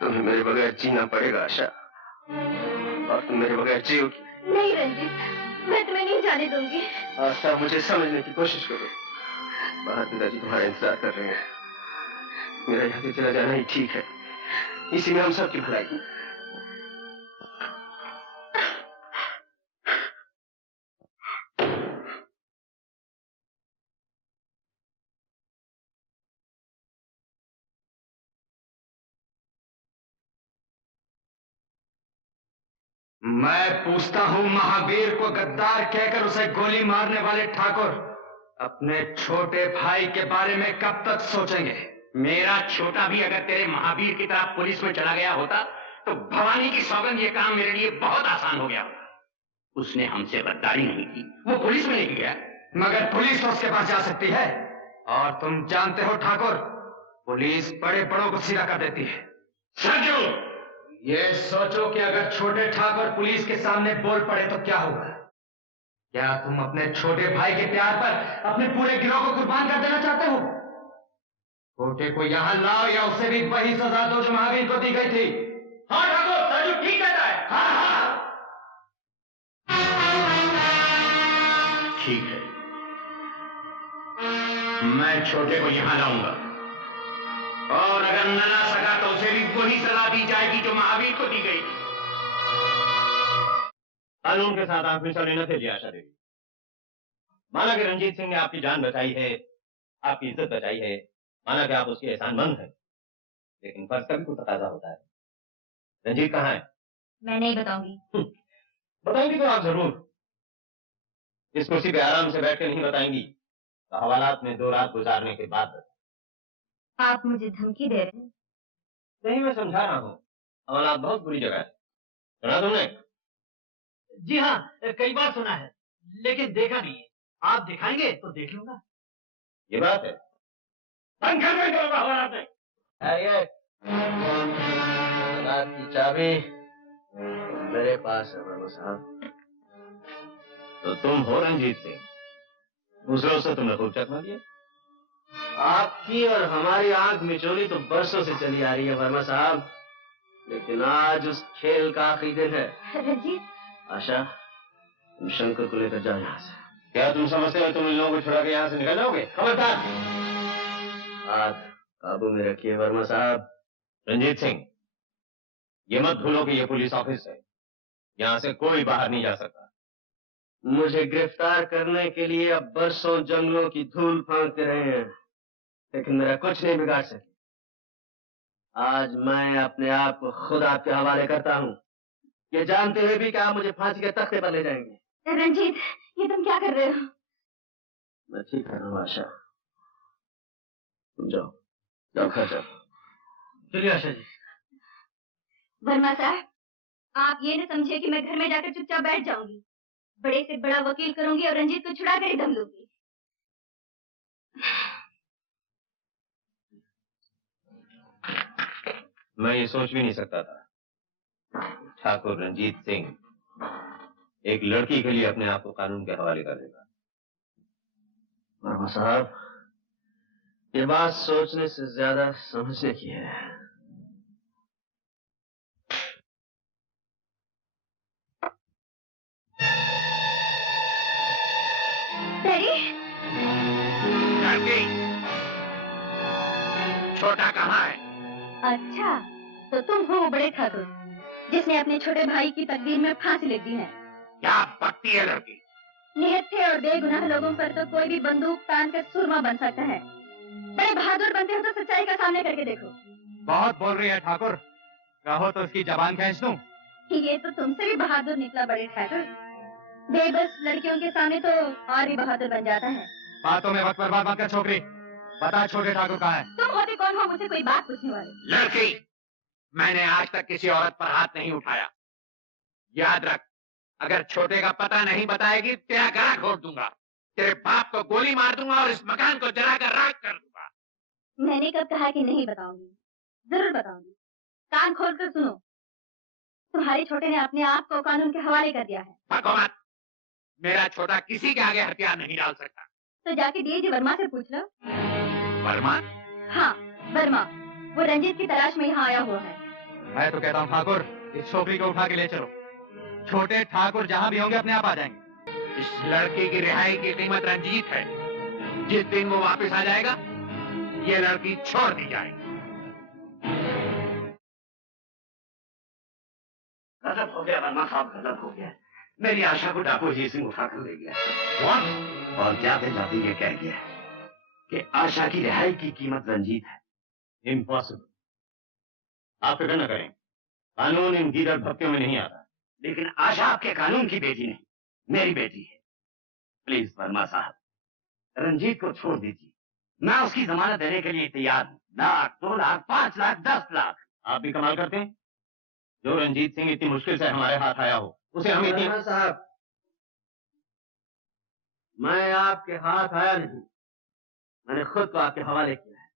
तुम्हें मेरे बगैर जीना पड़ेगा आशा, और तुम मेरे बगैर जियोगी। नहीं रंजीत, मैं तुम्हें नहीं जाने दूंगी। आशा, मुझे समझने की कोशिश करो। बाहर पिताजी तुम्हारा इंतजार कर रहे हैं। मेरा यहाँ से चला जाना ही ठीक है, इसी में हम सबकी भलाई। मैं पूछता हूं, महावीर को गद्दार कहकर उसे गोली मारने वाले ठाकुर अपने छोटे भाई के बारे में कब तक सोचेंगे? मेरा छोटा भी अगर तेरे महावीर की तरह पुलिस में चला गया होता तो भवानी की सौगंध ये काम मेरे लिए बहुत आसान हो गया होता। उसने हमसे गद्दारी नहीं की, वो पुलिस में नहीं गया। मगर पुलिस तो उसके पास जा सकती है, और तुम जानते हो ठाकुर, पुलिस बड़े बड़ों को सीधा कर देती है। सरजू, ये सोचो कि अगर छोटे ठाकुर पुलिस के सामने बोल पड़े तो क्या होगा? क्या तुम अपने छोटे भाई के प्यार पर अपने पूरे गिरोह को कुर्बान कर देना चाहते हो? छोटे को यहां लाओ या उसे भी वही सजा दो जो महावीर को दी गई थी। हाँ ठाकुर, सरजू ठीक कहता है। हाँ हाँ। ठीक है, मैं छोटे को यहां लाऊंगा, और अगर न ला सका तो उसे भी वही सजा दी जाएगी जो महावीर को दी गई। कानून के साथ आंख मिचौली न खेलिए आशा देवी। माना कि रंजीत सिंह ने आपकी जान बचाई है, आपकी इज्जत बचाई है, माना कि आप उसके एहसानमंद हैं, लेकिन फर्ज का भी कुछ तकाजा होता है। रंजीत कहाँ है? मैं नहीं बताऊंगी। बताएंगी तो आप जरूर। इस कुर्सी पे आराम से बैठ के नहीं बताएंगी तो हवालात में 2 रात गुजारने के बाद बताएंगी। आप मुझे धमकी दे रहे हैं? नहीं, मैं समझा रहा हूँ। हवालात बहुत बुरी जगह है। सुना तुमने? जी हाँ, कई बार सुना है, लेकिन देखा नहीं है। आप दिखाएंगे तो देख लूंगा। ये बात है। बंद कर दो हवालात में। रात की चाबी मेरे पास है बाबू साहब। तो तुम हो रंजीत सिंह? दूसरों से तुमने खूब चकमा दिया। आपकी और हमारी आंख मिचोली तो बरसों से चली आ रही है वर्मा साहब, लेकिन आज उस खेल का आखिरी दिन है। रंजीत, आशा, तुम शंकर को लेकर जाओ यहाँ से। क्या तुम समझते हो तुम इन लोगों को छुड़ा के यहाँ से निकल जाओगे? खबरदार! हाथ काबू में रखिए वर्मा साहब। रंजीत सिंह, ये मत भूलो कि ये पुलिस ऑफिस है, यहाँ से कोई बाहर नहीं जा सकता। मुझे गिरफ्तार करने के लिए अब बरसों जंगलों की धूल फांकते रहे हैं, लेकिन मेरा कुछ नहीं बिगाड़ सके। आज मैं अपने आप को खुद आपके हवाले करता हूँ, ये जानते हुए भी कि आप मुझे फांसी के तख्ते पर ले जाएंगे। रंजीत, ये तुम क्या कर रहे हो? मैं ठीक कर रहा हूँ आशा। तुम जाओ, जाओ घर जाओ। चलिए आशा जी। वर्मा साहब, आप ये न समझे कि मैं घर में जाकर चुपचाप बैठ जाऊंगी। बड़े से बड़ा वकील करूंगी और रंजीत को छुड़ा कर ही दम लूंगी। मैं ये सोच भी नहीं सकता था ठाकुर रंजीत सिंह एक लड़की के लिए अपने आप को कानून के हवाले कर देगा। वर्मा साहब, ये बात सोचने से ज्यादा समझने की है। लड़की, छोटा कहाँ है? अच्छा, तो तुम हो बड़े ठाकुर जिसने अपने छोटे भाई की तकदीर में फांसी लिख दी है। क्या बकती है लड़की? निहत्थे और बेगुनाह लोगों पर तो कोई भी बंदूक तान कर सुरमा बन सकता है। बड़े बहादुर बनते हो तो सच्चाई का सामने करके देखो। बहुत बोल रही है ठाकुर, कहो तो उसकी जबान खींच दूं। ये तो तुमसे भी बहादुर निकला बड़े ठाकुर। बेबस लड़कियों के सामने तो और भी बहादुर बन जाता है। बातों में वक्त बर्बाद मत कर छोकरी, बता छोटे ठाकुर कहाँ है? तुम होते कौन हो मुझसे कोई बात पूछने वाले? लड़की, मैंने आज तक किसी औरत पर हाथ नहीं उठाया। याद रख, अगर छोटे का पता नहीं बताएगी तेरा गला घोट दूंगा, तेरे बाप को गोली मार दूंगा और इस मकान को जलाकर राख कर दूंगा। मैंने कब कहा कि नहीं बताऊंगी? जरूर बताऊंगी। कान खोल कर सुनो, तुम्हारे छोटे ने अपने आप को कानून के हवाले कर दिया है। भगवान, मेरा छोटा किसी के आगे हथियार नहीं डाल सकता। तो जाके डीएजी वर्मा से पूछ लो। वर्मा? हाँ, वर्मा। वो रंजीत की तलाश में यहाँ आया हुआ है। मैं तो कहता हूँ ठाकुर, इस छोकरी को उठा के ले चलो। छोटे ठाकुर जहाँ भी होंगे अपने आप आ जाएंगे। इस लड़की की रिहाई की कीमत रंजीत है। जिस दिन वो वापस आ जाएगा, ये लड़की छोड़ दी जाएगी। गजब हो गया वर्मा साहब, गजब हो गया। मेरी आशा को डाकू अजीत सिंह उठाकर ले गया। What? और जाते जाते ये कह गया कि आशा की रिहाई की कीमत रंजीत है। इम्पॉसिबल। आप फिक्र न करें, कानून इन गीदड़ भक्तियों में नहीं आता। लेकिन आशा आपके कानून की बेटी नहीं, मेरी बेटी है। प्लीज वर्मा साहब, रंजीत को छोड़ दीजिए। मैं उसकी जमानत देने के लिए तैयार हूँ। 1 लाख, 2 लाख, 5 लाख, 10 लाख। आप भी कमाल करते हैं। जो रंजीत सिंह इतनी मुश्किल से हमारे हाथ आया हो, उसे हम इतनी... साहब, मैं आपके हाथ आया नहीं, मैंने खुद को आपके हवाले किया है।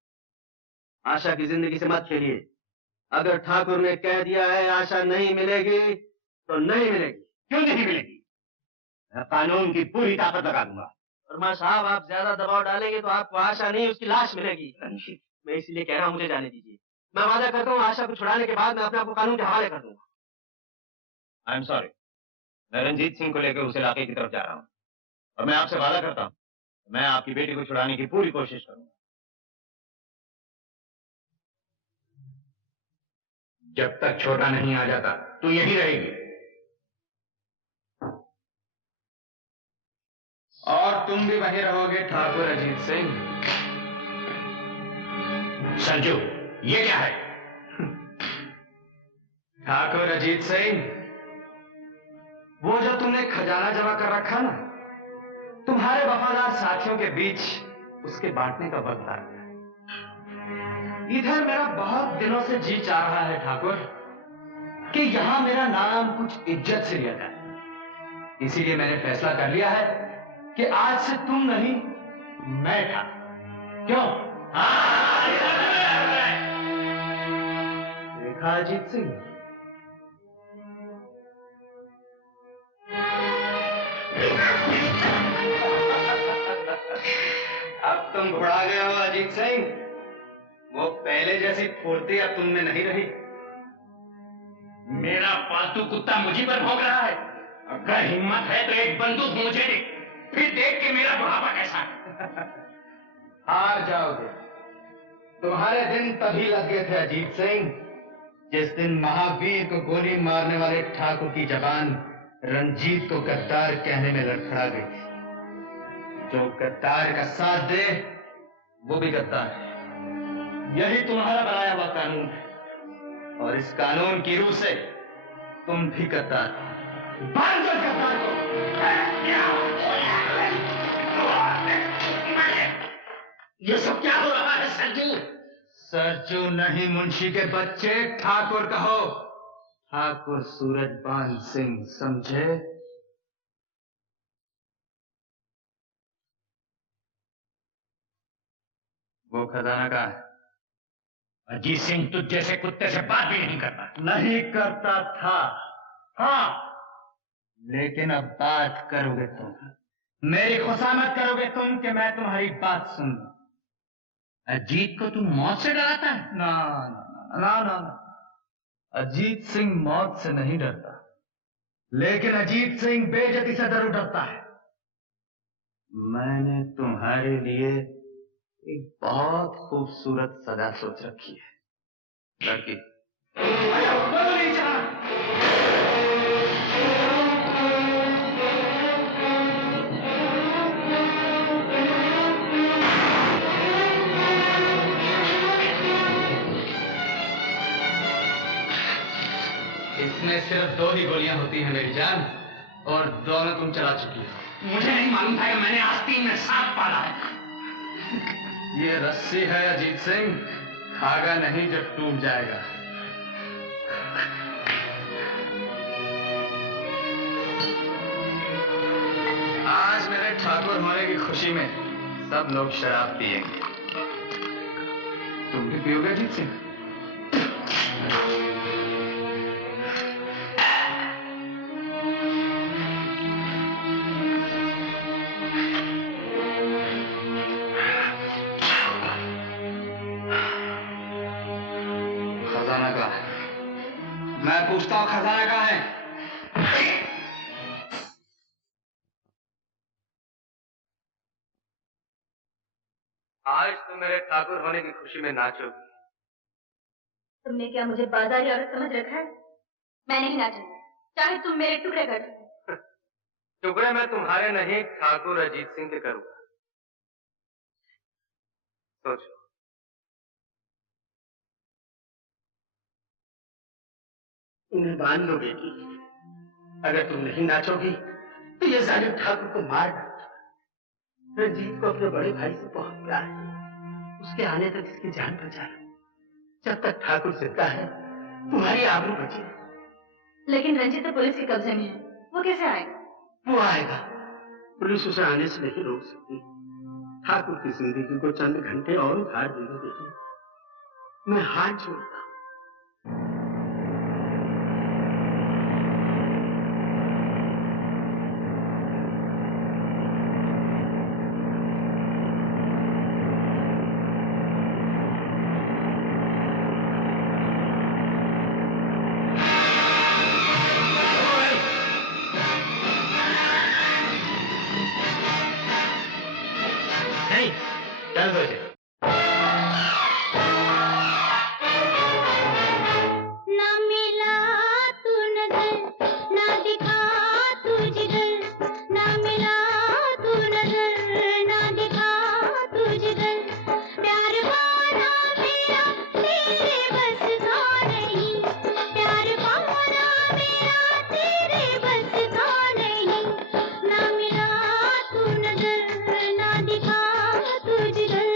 आशा की जिंदगी से मत खेलिए। अगर ठाकुर ने कह दिया है आशा नहीं मिलेगी तो नहीं मिलेगी। क्यों नहीं मिलेगी? मैं कानून की पूरी ताकत लगा दूंगा। वर्मा साहब, आप ज्यादा दबाव डालेंगे तो आपको आशा नहीं उसकी लाश मिलेगी। मैं इसलिए कह रहा हूँ, मुझे जाने दीजिए। मैं वादा करता हूँ आशा को छुड़ाने के बाद मैं अपने आप को कानून के हवाले कर दूंगा। आई एम सॉरी, मैं रंजीत सिंह को लेकर उस इलाके की तरफ जा रहा हूँ। और मैं आपसे वादा करता हूं, मैं आपकी बेटी को छुड़ाने की पूरी कोशिश करूंगा। जब तक छोटा नहीं आ जाता तू यहीं रहेगी, और तुम भी वहीं रहोगे ठाकुर अजीत सिंह। संजू, ये क्या है? ठाकुर अजीत सिंह, वो जो तुमने खजाना जमा कर रखा ना, तुम्हारे वफादार साथियों के बीच उसके बांटने का वक्त आ गया। इधर मेरा बहुत दिनों से जी चाह रहा है ठाकुर कि यहां मेरा नाम कुछ इज्जत से लिया जाए। इसीलिए मैंने फैसला कर लिया है कि आज से तुम नहीं, मैं था। क्यों? देखा अजीत सिंह, अब तुम घुड़ा गए हो अजीत सिंह। वो पहले जैसी फुर्ती अब तुम में नहीं रही। मेरा पालतू कुत्ता मुझी पर भौंक रहा है। अगर हिम्मत है तो एक बंदूक मुझे दे, फिर देख के मेरा बुढ़ापा कैसा है। हार जाओगे। तुम्हारे दिन तभी लग गए थे अजीत सिंह, जिस दिन महावीर को गोली मारने वाले ठाकुर की जबान रंजीत को गद्दार कहने में लड़खड़ा गई थी। जो गद्दार का साथ दे वो भी गद्दार है। यही तुम्हारा बनाया हुआ कानून है, और इस कानून की रूह से तुम भी गद्दार हो। बांध दो गद्दार को। ये सब क्या हो रहा है सरजू? सरजू नहीं, मुंशी के बच्चे, ठाकुर कहो। ठाकुर सूरजबान सिंह, समझे? वो खजाना कहाँ है? अजीत सिंह तुझ जैसे कुत्ते से बात भी नहीं करता। नहीं करता था, हाँ, लेकिन अब बात करोगे तुम। मेरी खुशामद करोगे तुम कि मैं तुम्हारी बात सुन लूं। अजीत को तुम मौत से डराता है? ना ना ना ना ना, अजीत सिंह मौत से नहीं डरता, लेकिन अजीत सिंह बेइज्जती से जरूर डरता है। मैंने तुम्हारे लिए एक बहुत खूबसूरत सजा सोच रखी है, लड़की। इसमें सिर्फ 2 ही गोलियां होती हैं मेरी जान, और दोनों तुम चला चुकी हो। मुझे नहीं मालूम था कि मैंने आस्तीन में सांप पाला है। ये रस्सी है अजीत सिंह, धागा नहीं जो टूट जाएगा। आज मेरे ठाकुर होने की खुशी में सब लोग शराब पिएंगे। तुम भी पियोगे अजीत सिंह? मैं पूछता हूँ, खजाना कहाँ है? आज तुम मेरे ठाकुर होने की खुशी में नाचोगी। तुमने क्या मुझे बाजारी औरत समझ रखा है? मैं नहीं नाचूंगी, चाहे तुम मेरे टुकड़े कर दो। टुकड़े मैं तुम्हारे नहीं, ठाकुर अजीत सिंह के करूंगा। सोचो। उन्हें मान लो बेटी, अगर तुम नहीं नाचोगी तो ये जालिम ठाकुर को मार डालता। रंजीत को अपने बड़े भाई से बहुत प्यार है, उसके आने तक इसकी जान बचा लो। जब तक ठाकुर जिंदा है तुम्हारी आबरू बची है। लेकिन रंजीत तो पुलिस के कब्जे में है, वो कैसे आएगा? वो आएगा, पुलिस उसे आने से नहीं रोक सकती। ठाकुर की जिंदगी को चंद घंटे और उधार दे दो बेटी, मैं हाथ जोड़ता। चल सोचे। ना मिला तू नजर, ना दिखा तू जिगर, ना मिला तू नजर, ना दिखा तू जिगर, प्यार पाना मेरा तेरे बस का नहीं, प्यार पाना मेरा तेरे बस का नहीं, ना मिला तू नजर, ना दिखा तू जिगर।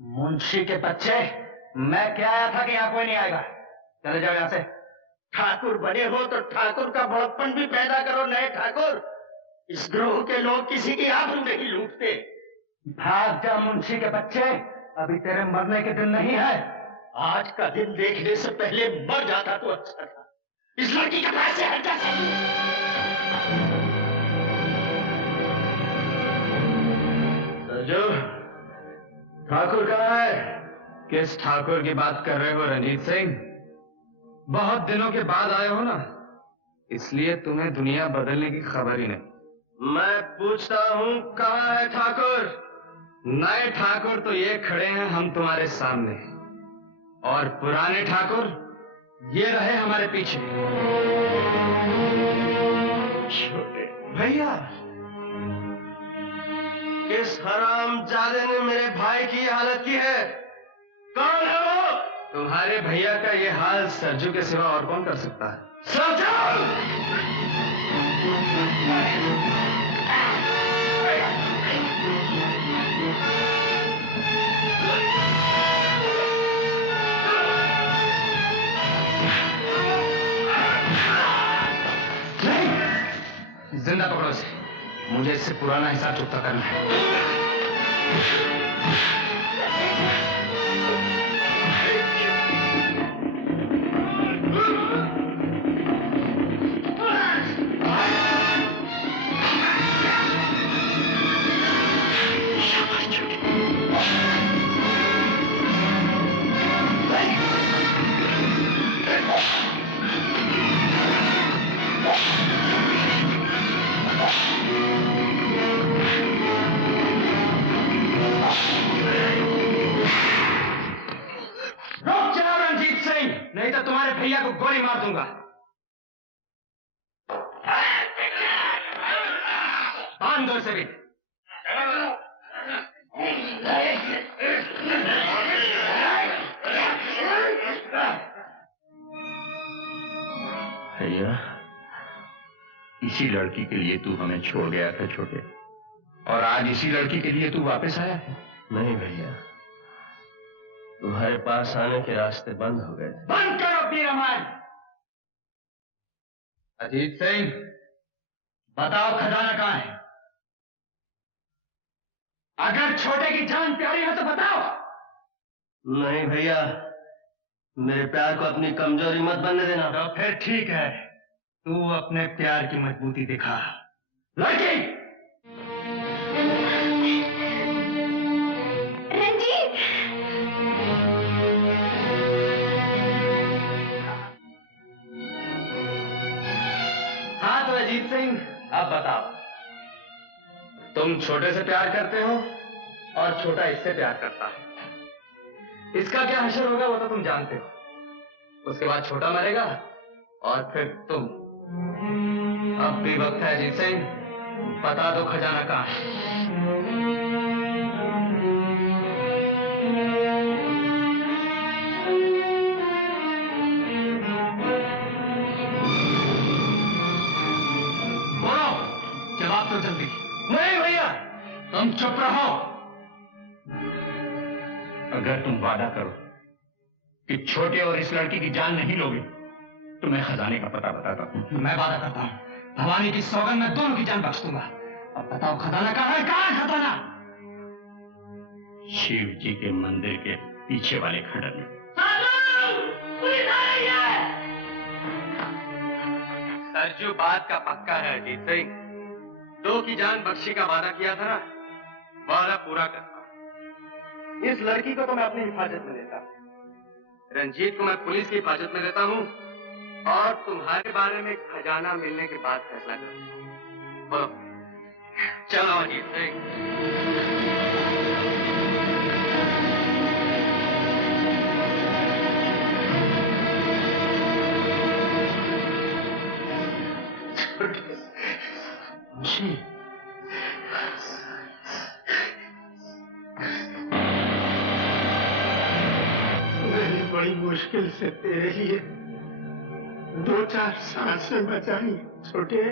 मुंशी के बच्चे, मैं क्या आया था कि यहाँ कोई नहीं आएगा। चले जाओ यहाँ से। ठाकुर बने हो तो ठाकुर का बड़प्पन भी पैदा करो। नए ठाकुर, इस ग्रोह के लोग किसी की आबरू नहीं लूटते। भाग जा मुंशी के बच्चे, अभी तेरे मरने के दिन नहीं है। आज का दिन देखने से पहले मर जाता तो अच्छा था। इस लड़की के पास से हट जा। सरजू, ठाकुर कहाँ है? किस ठाकुर की बात कर रहे हो रंजीत सिंह? बहुत दिनों के बाद आए हो ना, इसलिए तुम्हें दुनिया बदलने की खबर ही नहीं। मैं पूछता हूँ कहाँ है ठाकुर? नए ठाकुर तो ये खड़े हैं हम तुम्हारे सामने, और पुराने ठाकुर ये रहे हमारे पीछे। छोटे भैया, किस हरामजादे ने मेरे भाई की ये हालत की है? कौन है वो? तुम्हारे भैया का ये हाल सरजू के सिवा और कौन कर सकता है? नहीं, जिंदा पकड़ो इसे। मुझे इससे पुराना हिसाब चुकता करना है। भैया को गोली मार दूंगा। बांध दो इसे भी। भैया, इसी लड़की के लिए तू हमें छोड़ गया था छोटे, और आज इसी लड़की के लिए तू वापस आया है। नहीं भैया, तुम्हारे पास आने के रास्ते बंद हो गए। बंद करो अपनी रामायण। अजीत सिंह, बताओ खजाना कहाँ है? अगर छोटे की जान प्यारी है तो बताओ। नहीं भैया, मेरे प्यार को अपनी कमजोरी मत बनने देना। तो फिर ठीक है, तू अपने प्यार की मजबूती दिखा। लड़की रंजीत, हाँ तो अजीत सिंह, अब बताओ, तुम छोटे से प्यार करते हो और छोटा इससे प्यार करता है। इसका क्या हशर होगा वो तो तुम जानते हो। उसके बाद छोटा मरेगा और फिर तुम। अब भी वक्त है अजीत सिंह, बता दो खजाना कहाँ है। बोलो, जवाब तो जल्दी। नहीं भैया, तुम चुप रहो। अगर तुम वादा करो कि छोटे और इस लड़की की जान नहीं लोगे तो मैं खजाने का पता बताता हूँ। मैं वादा करता हूँ, भवानी की सौगंध में दोनों की जान बख्श दूंगा। अब बताओ खजाना कहाँ है? कहाँ है खजाना? शिव जी के मंदिर के पीछे वाले खंडर में। सरजू बात का पक्का है अजीत सिंह। 2 की जान बख्शी का वादा किया था ना, वादा पूरा करता। इस लड़की को तो मैं अपनी हिफाजत में लेता, रंजीत को मैं पुलिस की हिफाजत में लेता हूँ, और तुम्हारे बारे में खजाना मिलने के बाद फैसला करूंगा। बोलो, चलो अजीत सिंह। मैंने बड़ी मुश्किल से तेरे लिए 2-4 सांसें बचाई छोटे।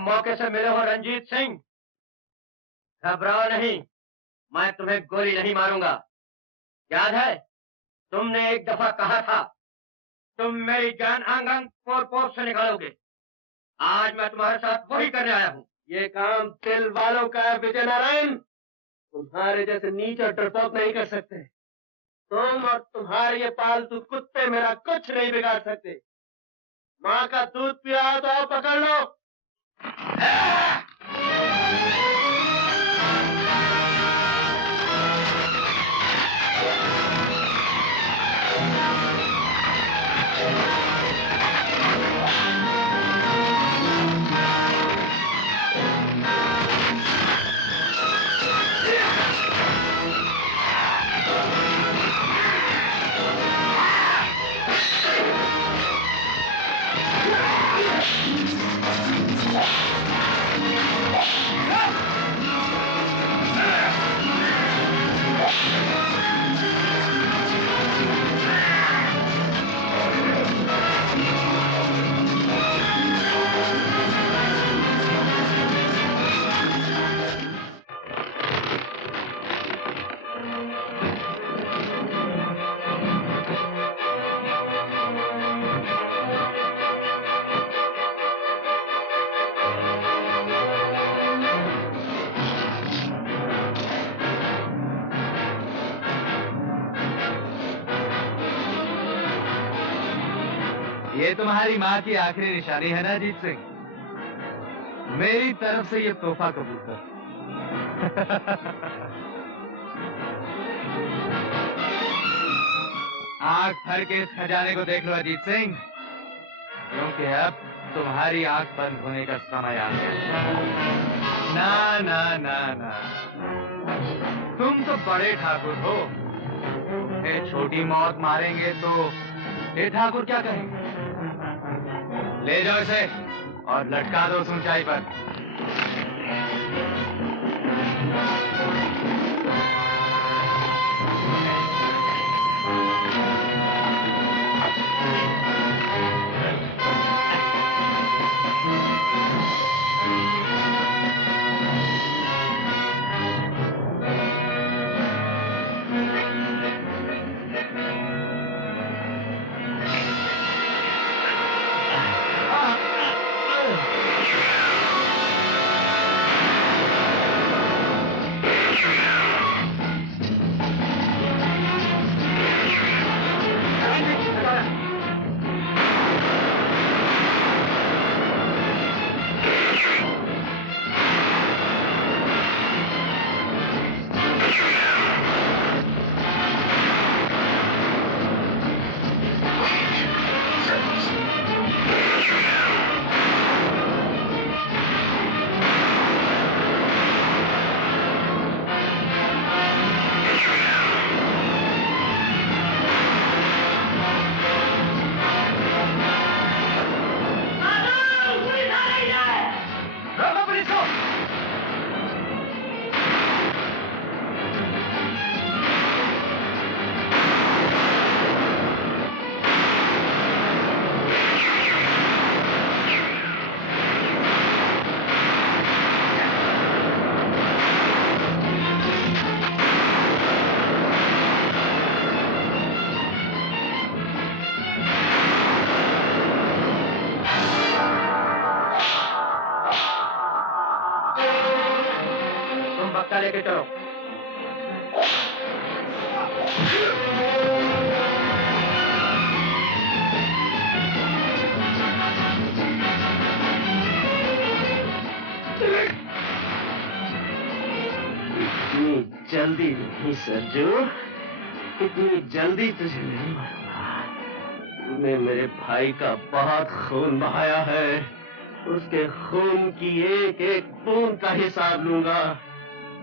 मौके से मिले हो रंजीत सिंह, घबराओ नहीं, मैं तुम्हें गोली नहीं मारूंगा। याद है तुमने एक दफा कहा था तुम मेरी जान आंगन पोर से निकालोगे। आज मैं तुम्हारे साथ वही करने आया हूँ। ये काम दिल वालों का है विजय नारायण, तुम्हारे जैसे नीच और डरपोक नहीं कर सकते। तुम और तुम्हारे ये पालतू कुत्ते मेरा कुछ नहीं बिगाड़ सकते। माँ का दूध पिया तो पकड़ लो। ये तुम्हारी माँ की आखिरी निशानी है ना अजीत सिंह? मेरी तरफ से ये तोहफा कबूल कर। आंख भर के इस खजाने को देख लो अजीत सिंह, क्योंकि अब तुम्हारी आंख बंद होने का समय आ गया। ना ना ना ना, तुम तो बड़े ठाकुर हो, तुम्हें छोटी मौत मारेंगे तो ये ठाकुर क्या कहेंगे? ले जाओ इसे और लटका दो उस ऊंचाई पर। लेके चलो। इतनी जल्दी नहीं सरजू, इतनी जल्दी तुझे नहीं मारूंगा। तूने मेरे भाई का बहुत खून बहाया है, उसके खून की एक एक बूंद का हिसाब लूंगा।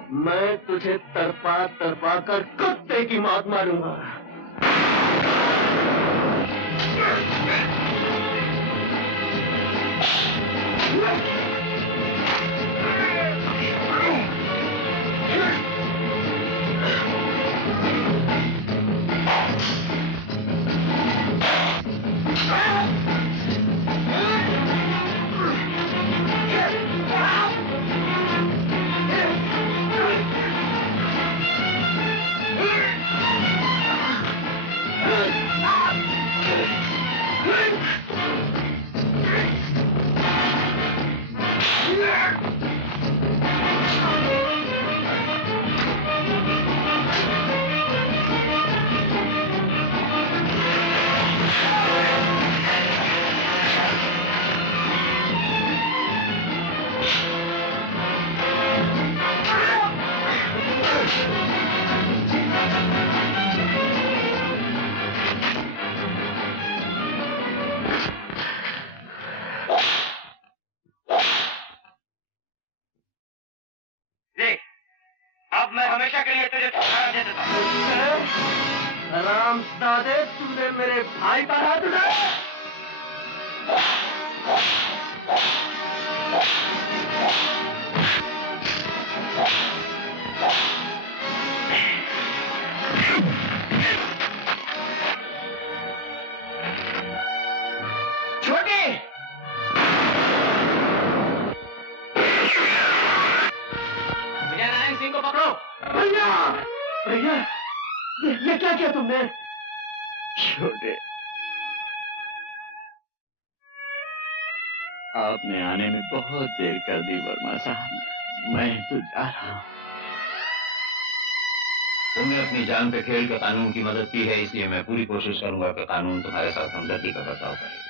मैं तुझे तड़पा तड़पा कर कुत्ते की मौत मारूंगा। अब मैं हमेशा के लिए तुझे छुटकारा दे देता हूँ। आराम दादे, तूने मेरे भाई पर हाथ उठाया। छोटी विजय नारायण सिंह को पकड़ो। भैया भैया, ये क्या किया तुमने? छोटे, आपने आने में बहुत देर कर दी वर्मा साहब, मैं तो जा रहा हूँ। तुमने अपनी जान पे खेल के कानून की मदद की है, इसलिए मैं पूरी कोशिश करूंगा कि कानून तुम्हारे साथ हमदर्दी का बर्ताव करे।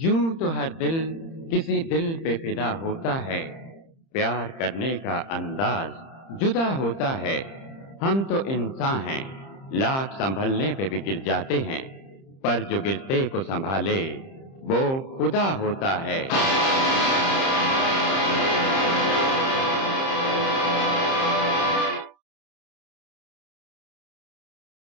यूं तो हर दिल किसी दिल पे फिदा होता है, प्यार करने का अंदाज जुदा होता है। हम तो इंसान हैं, लाख संभलने पे भी गिर जाते हैं, पर जो गिरते को संभाले वो खुदा होता है।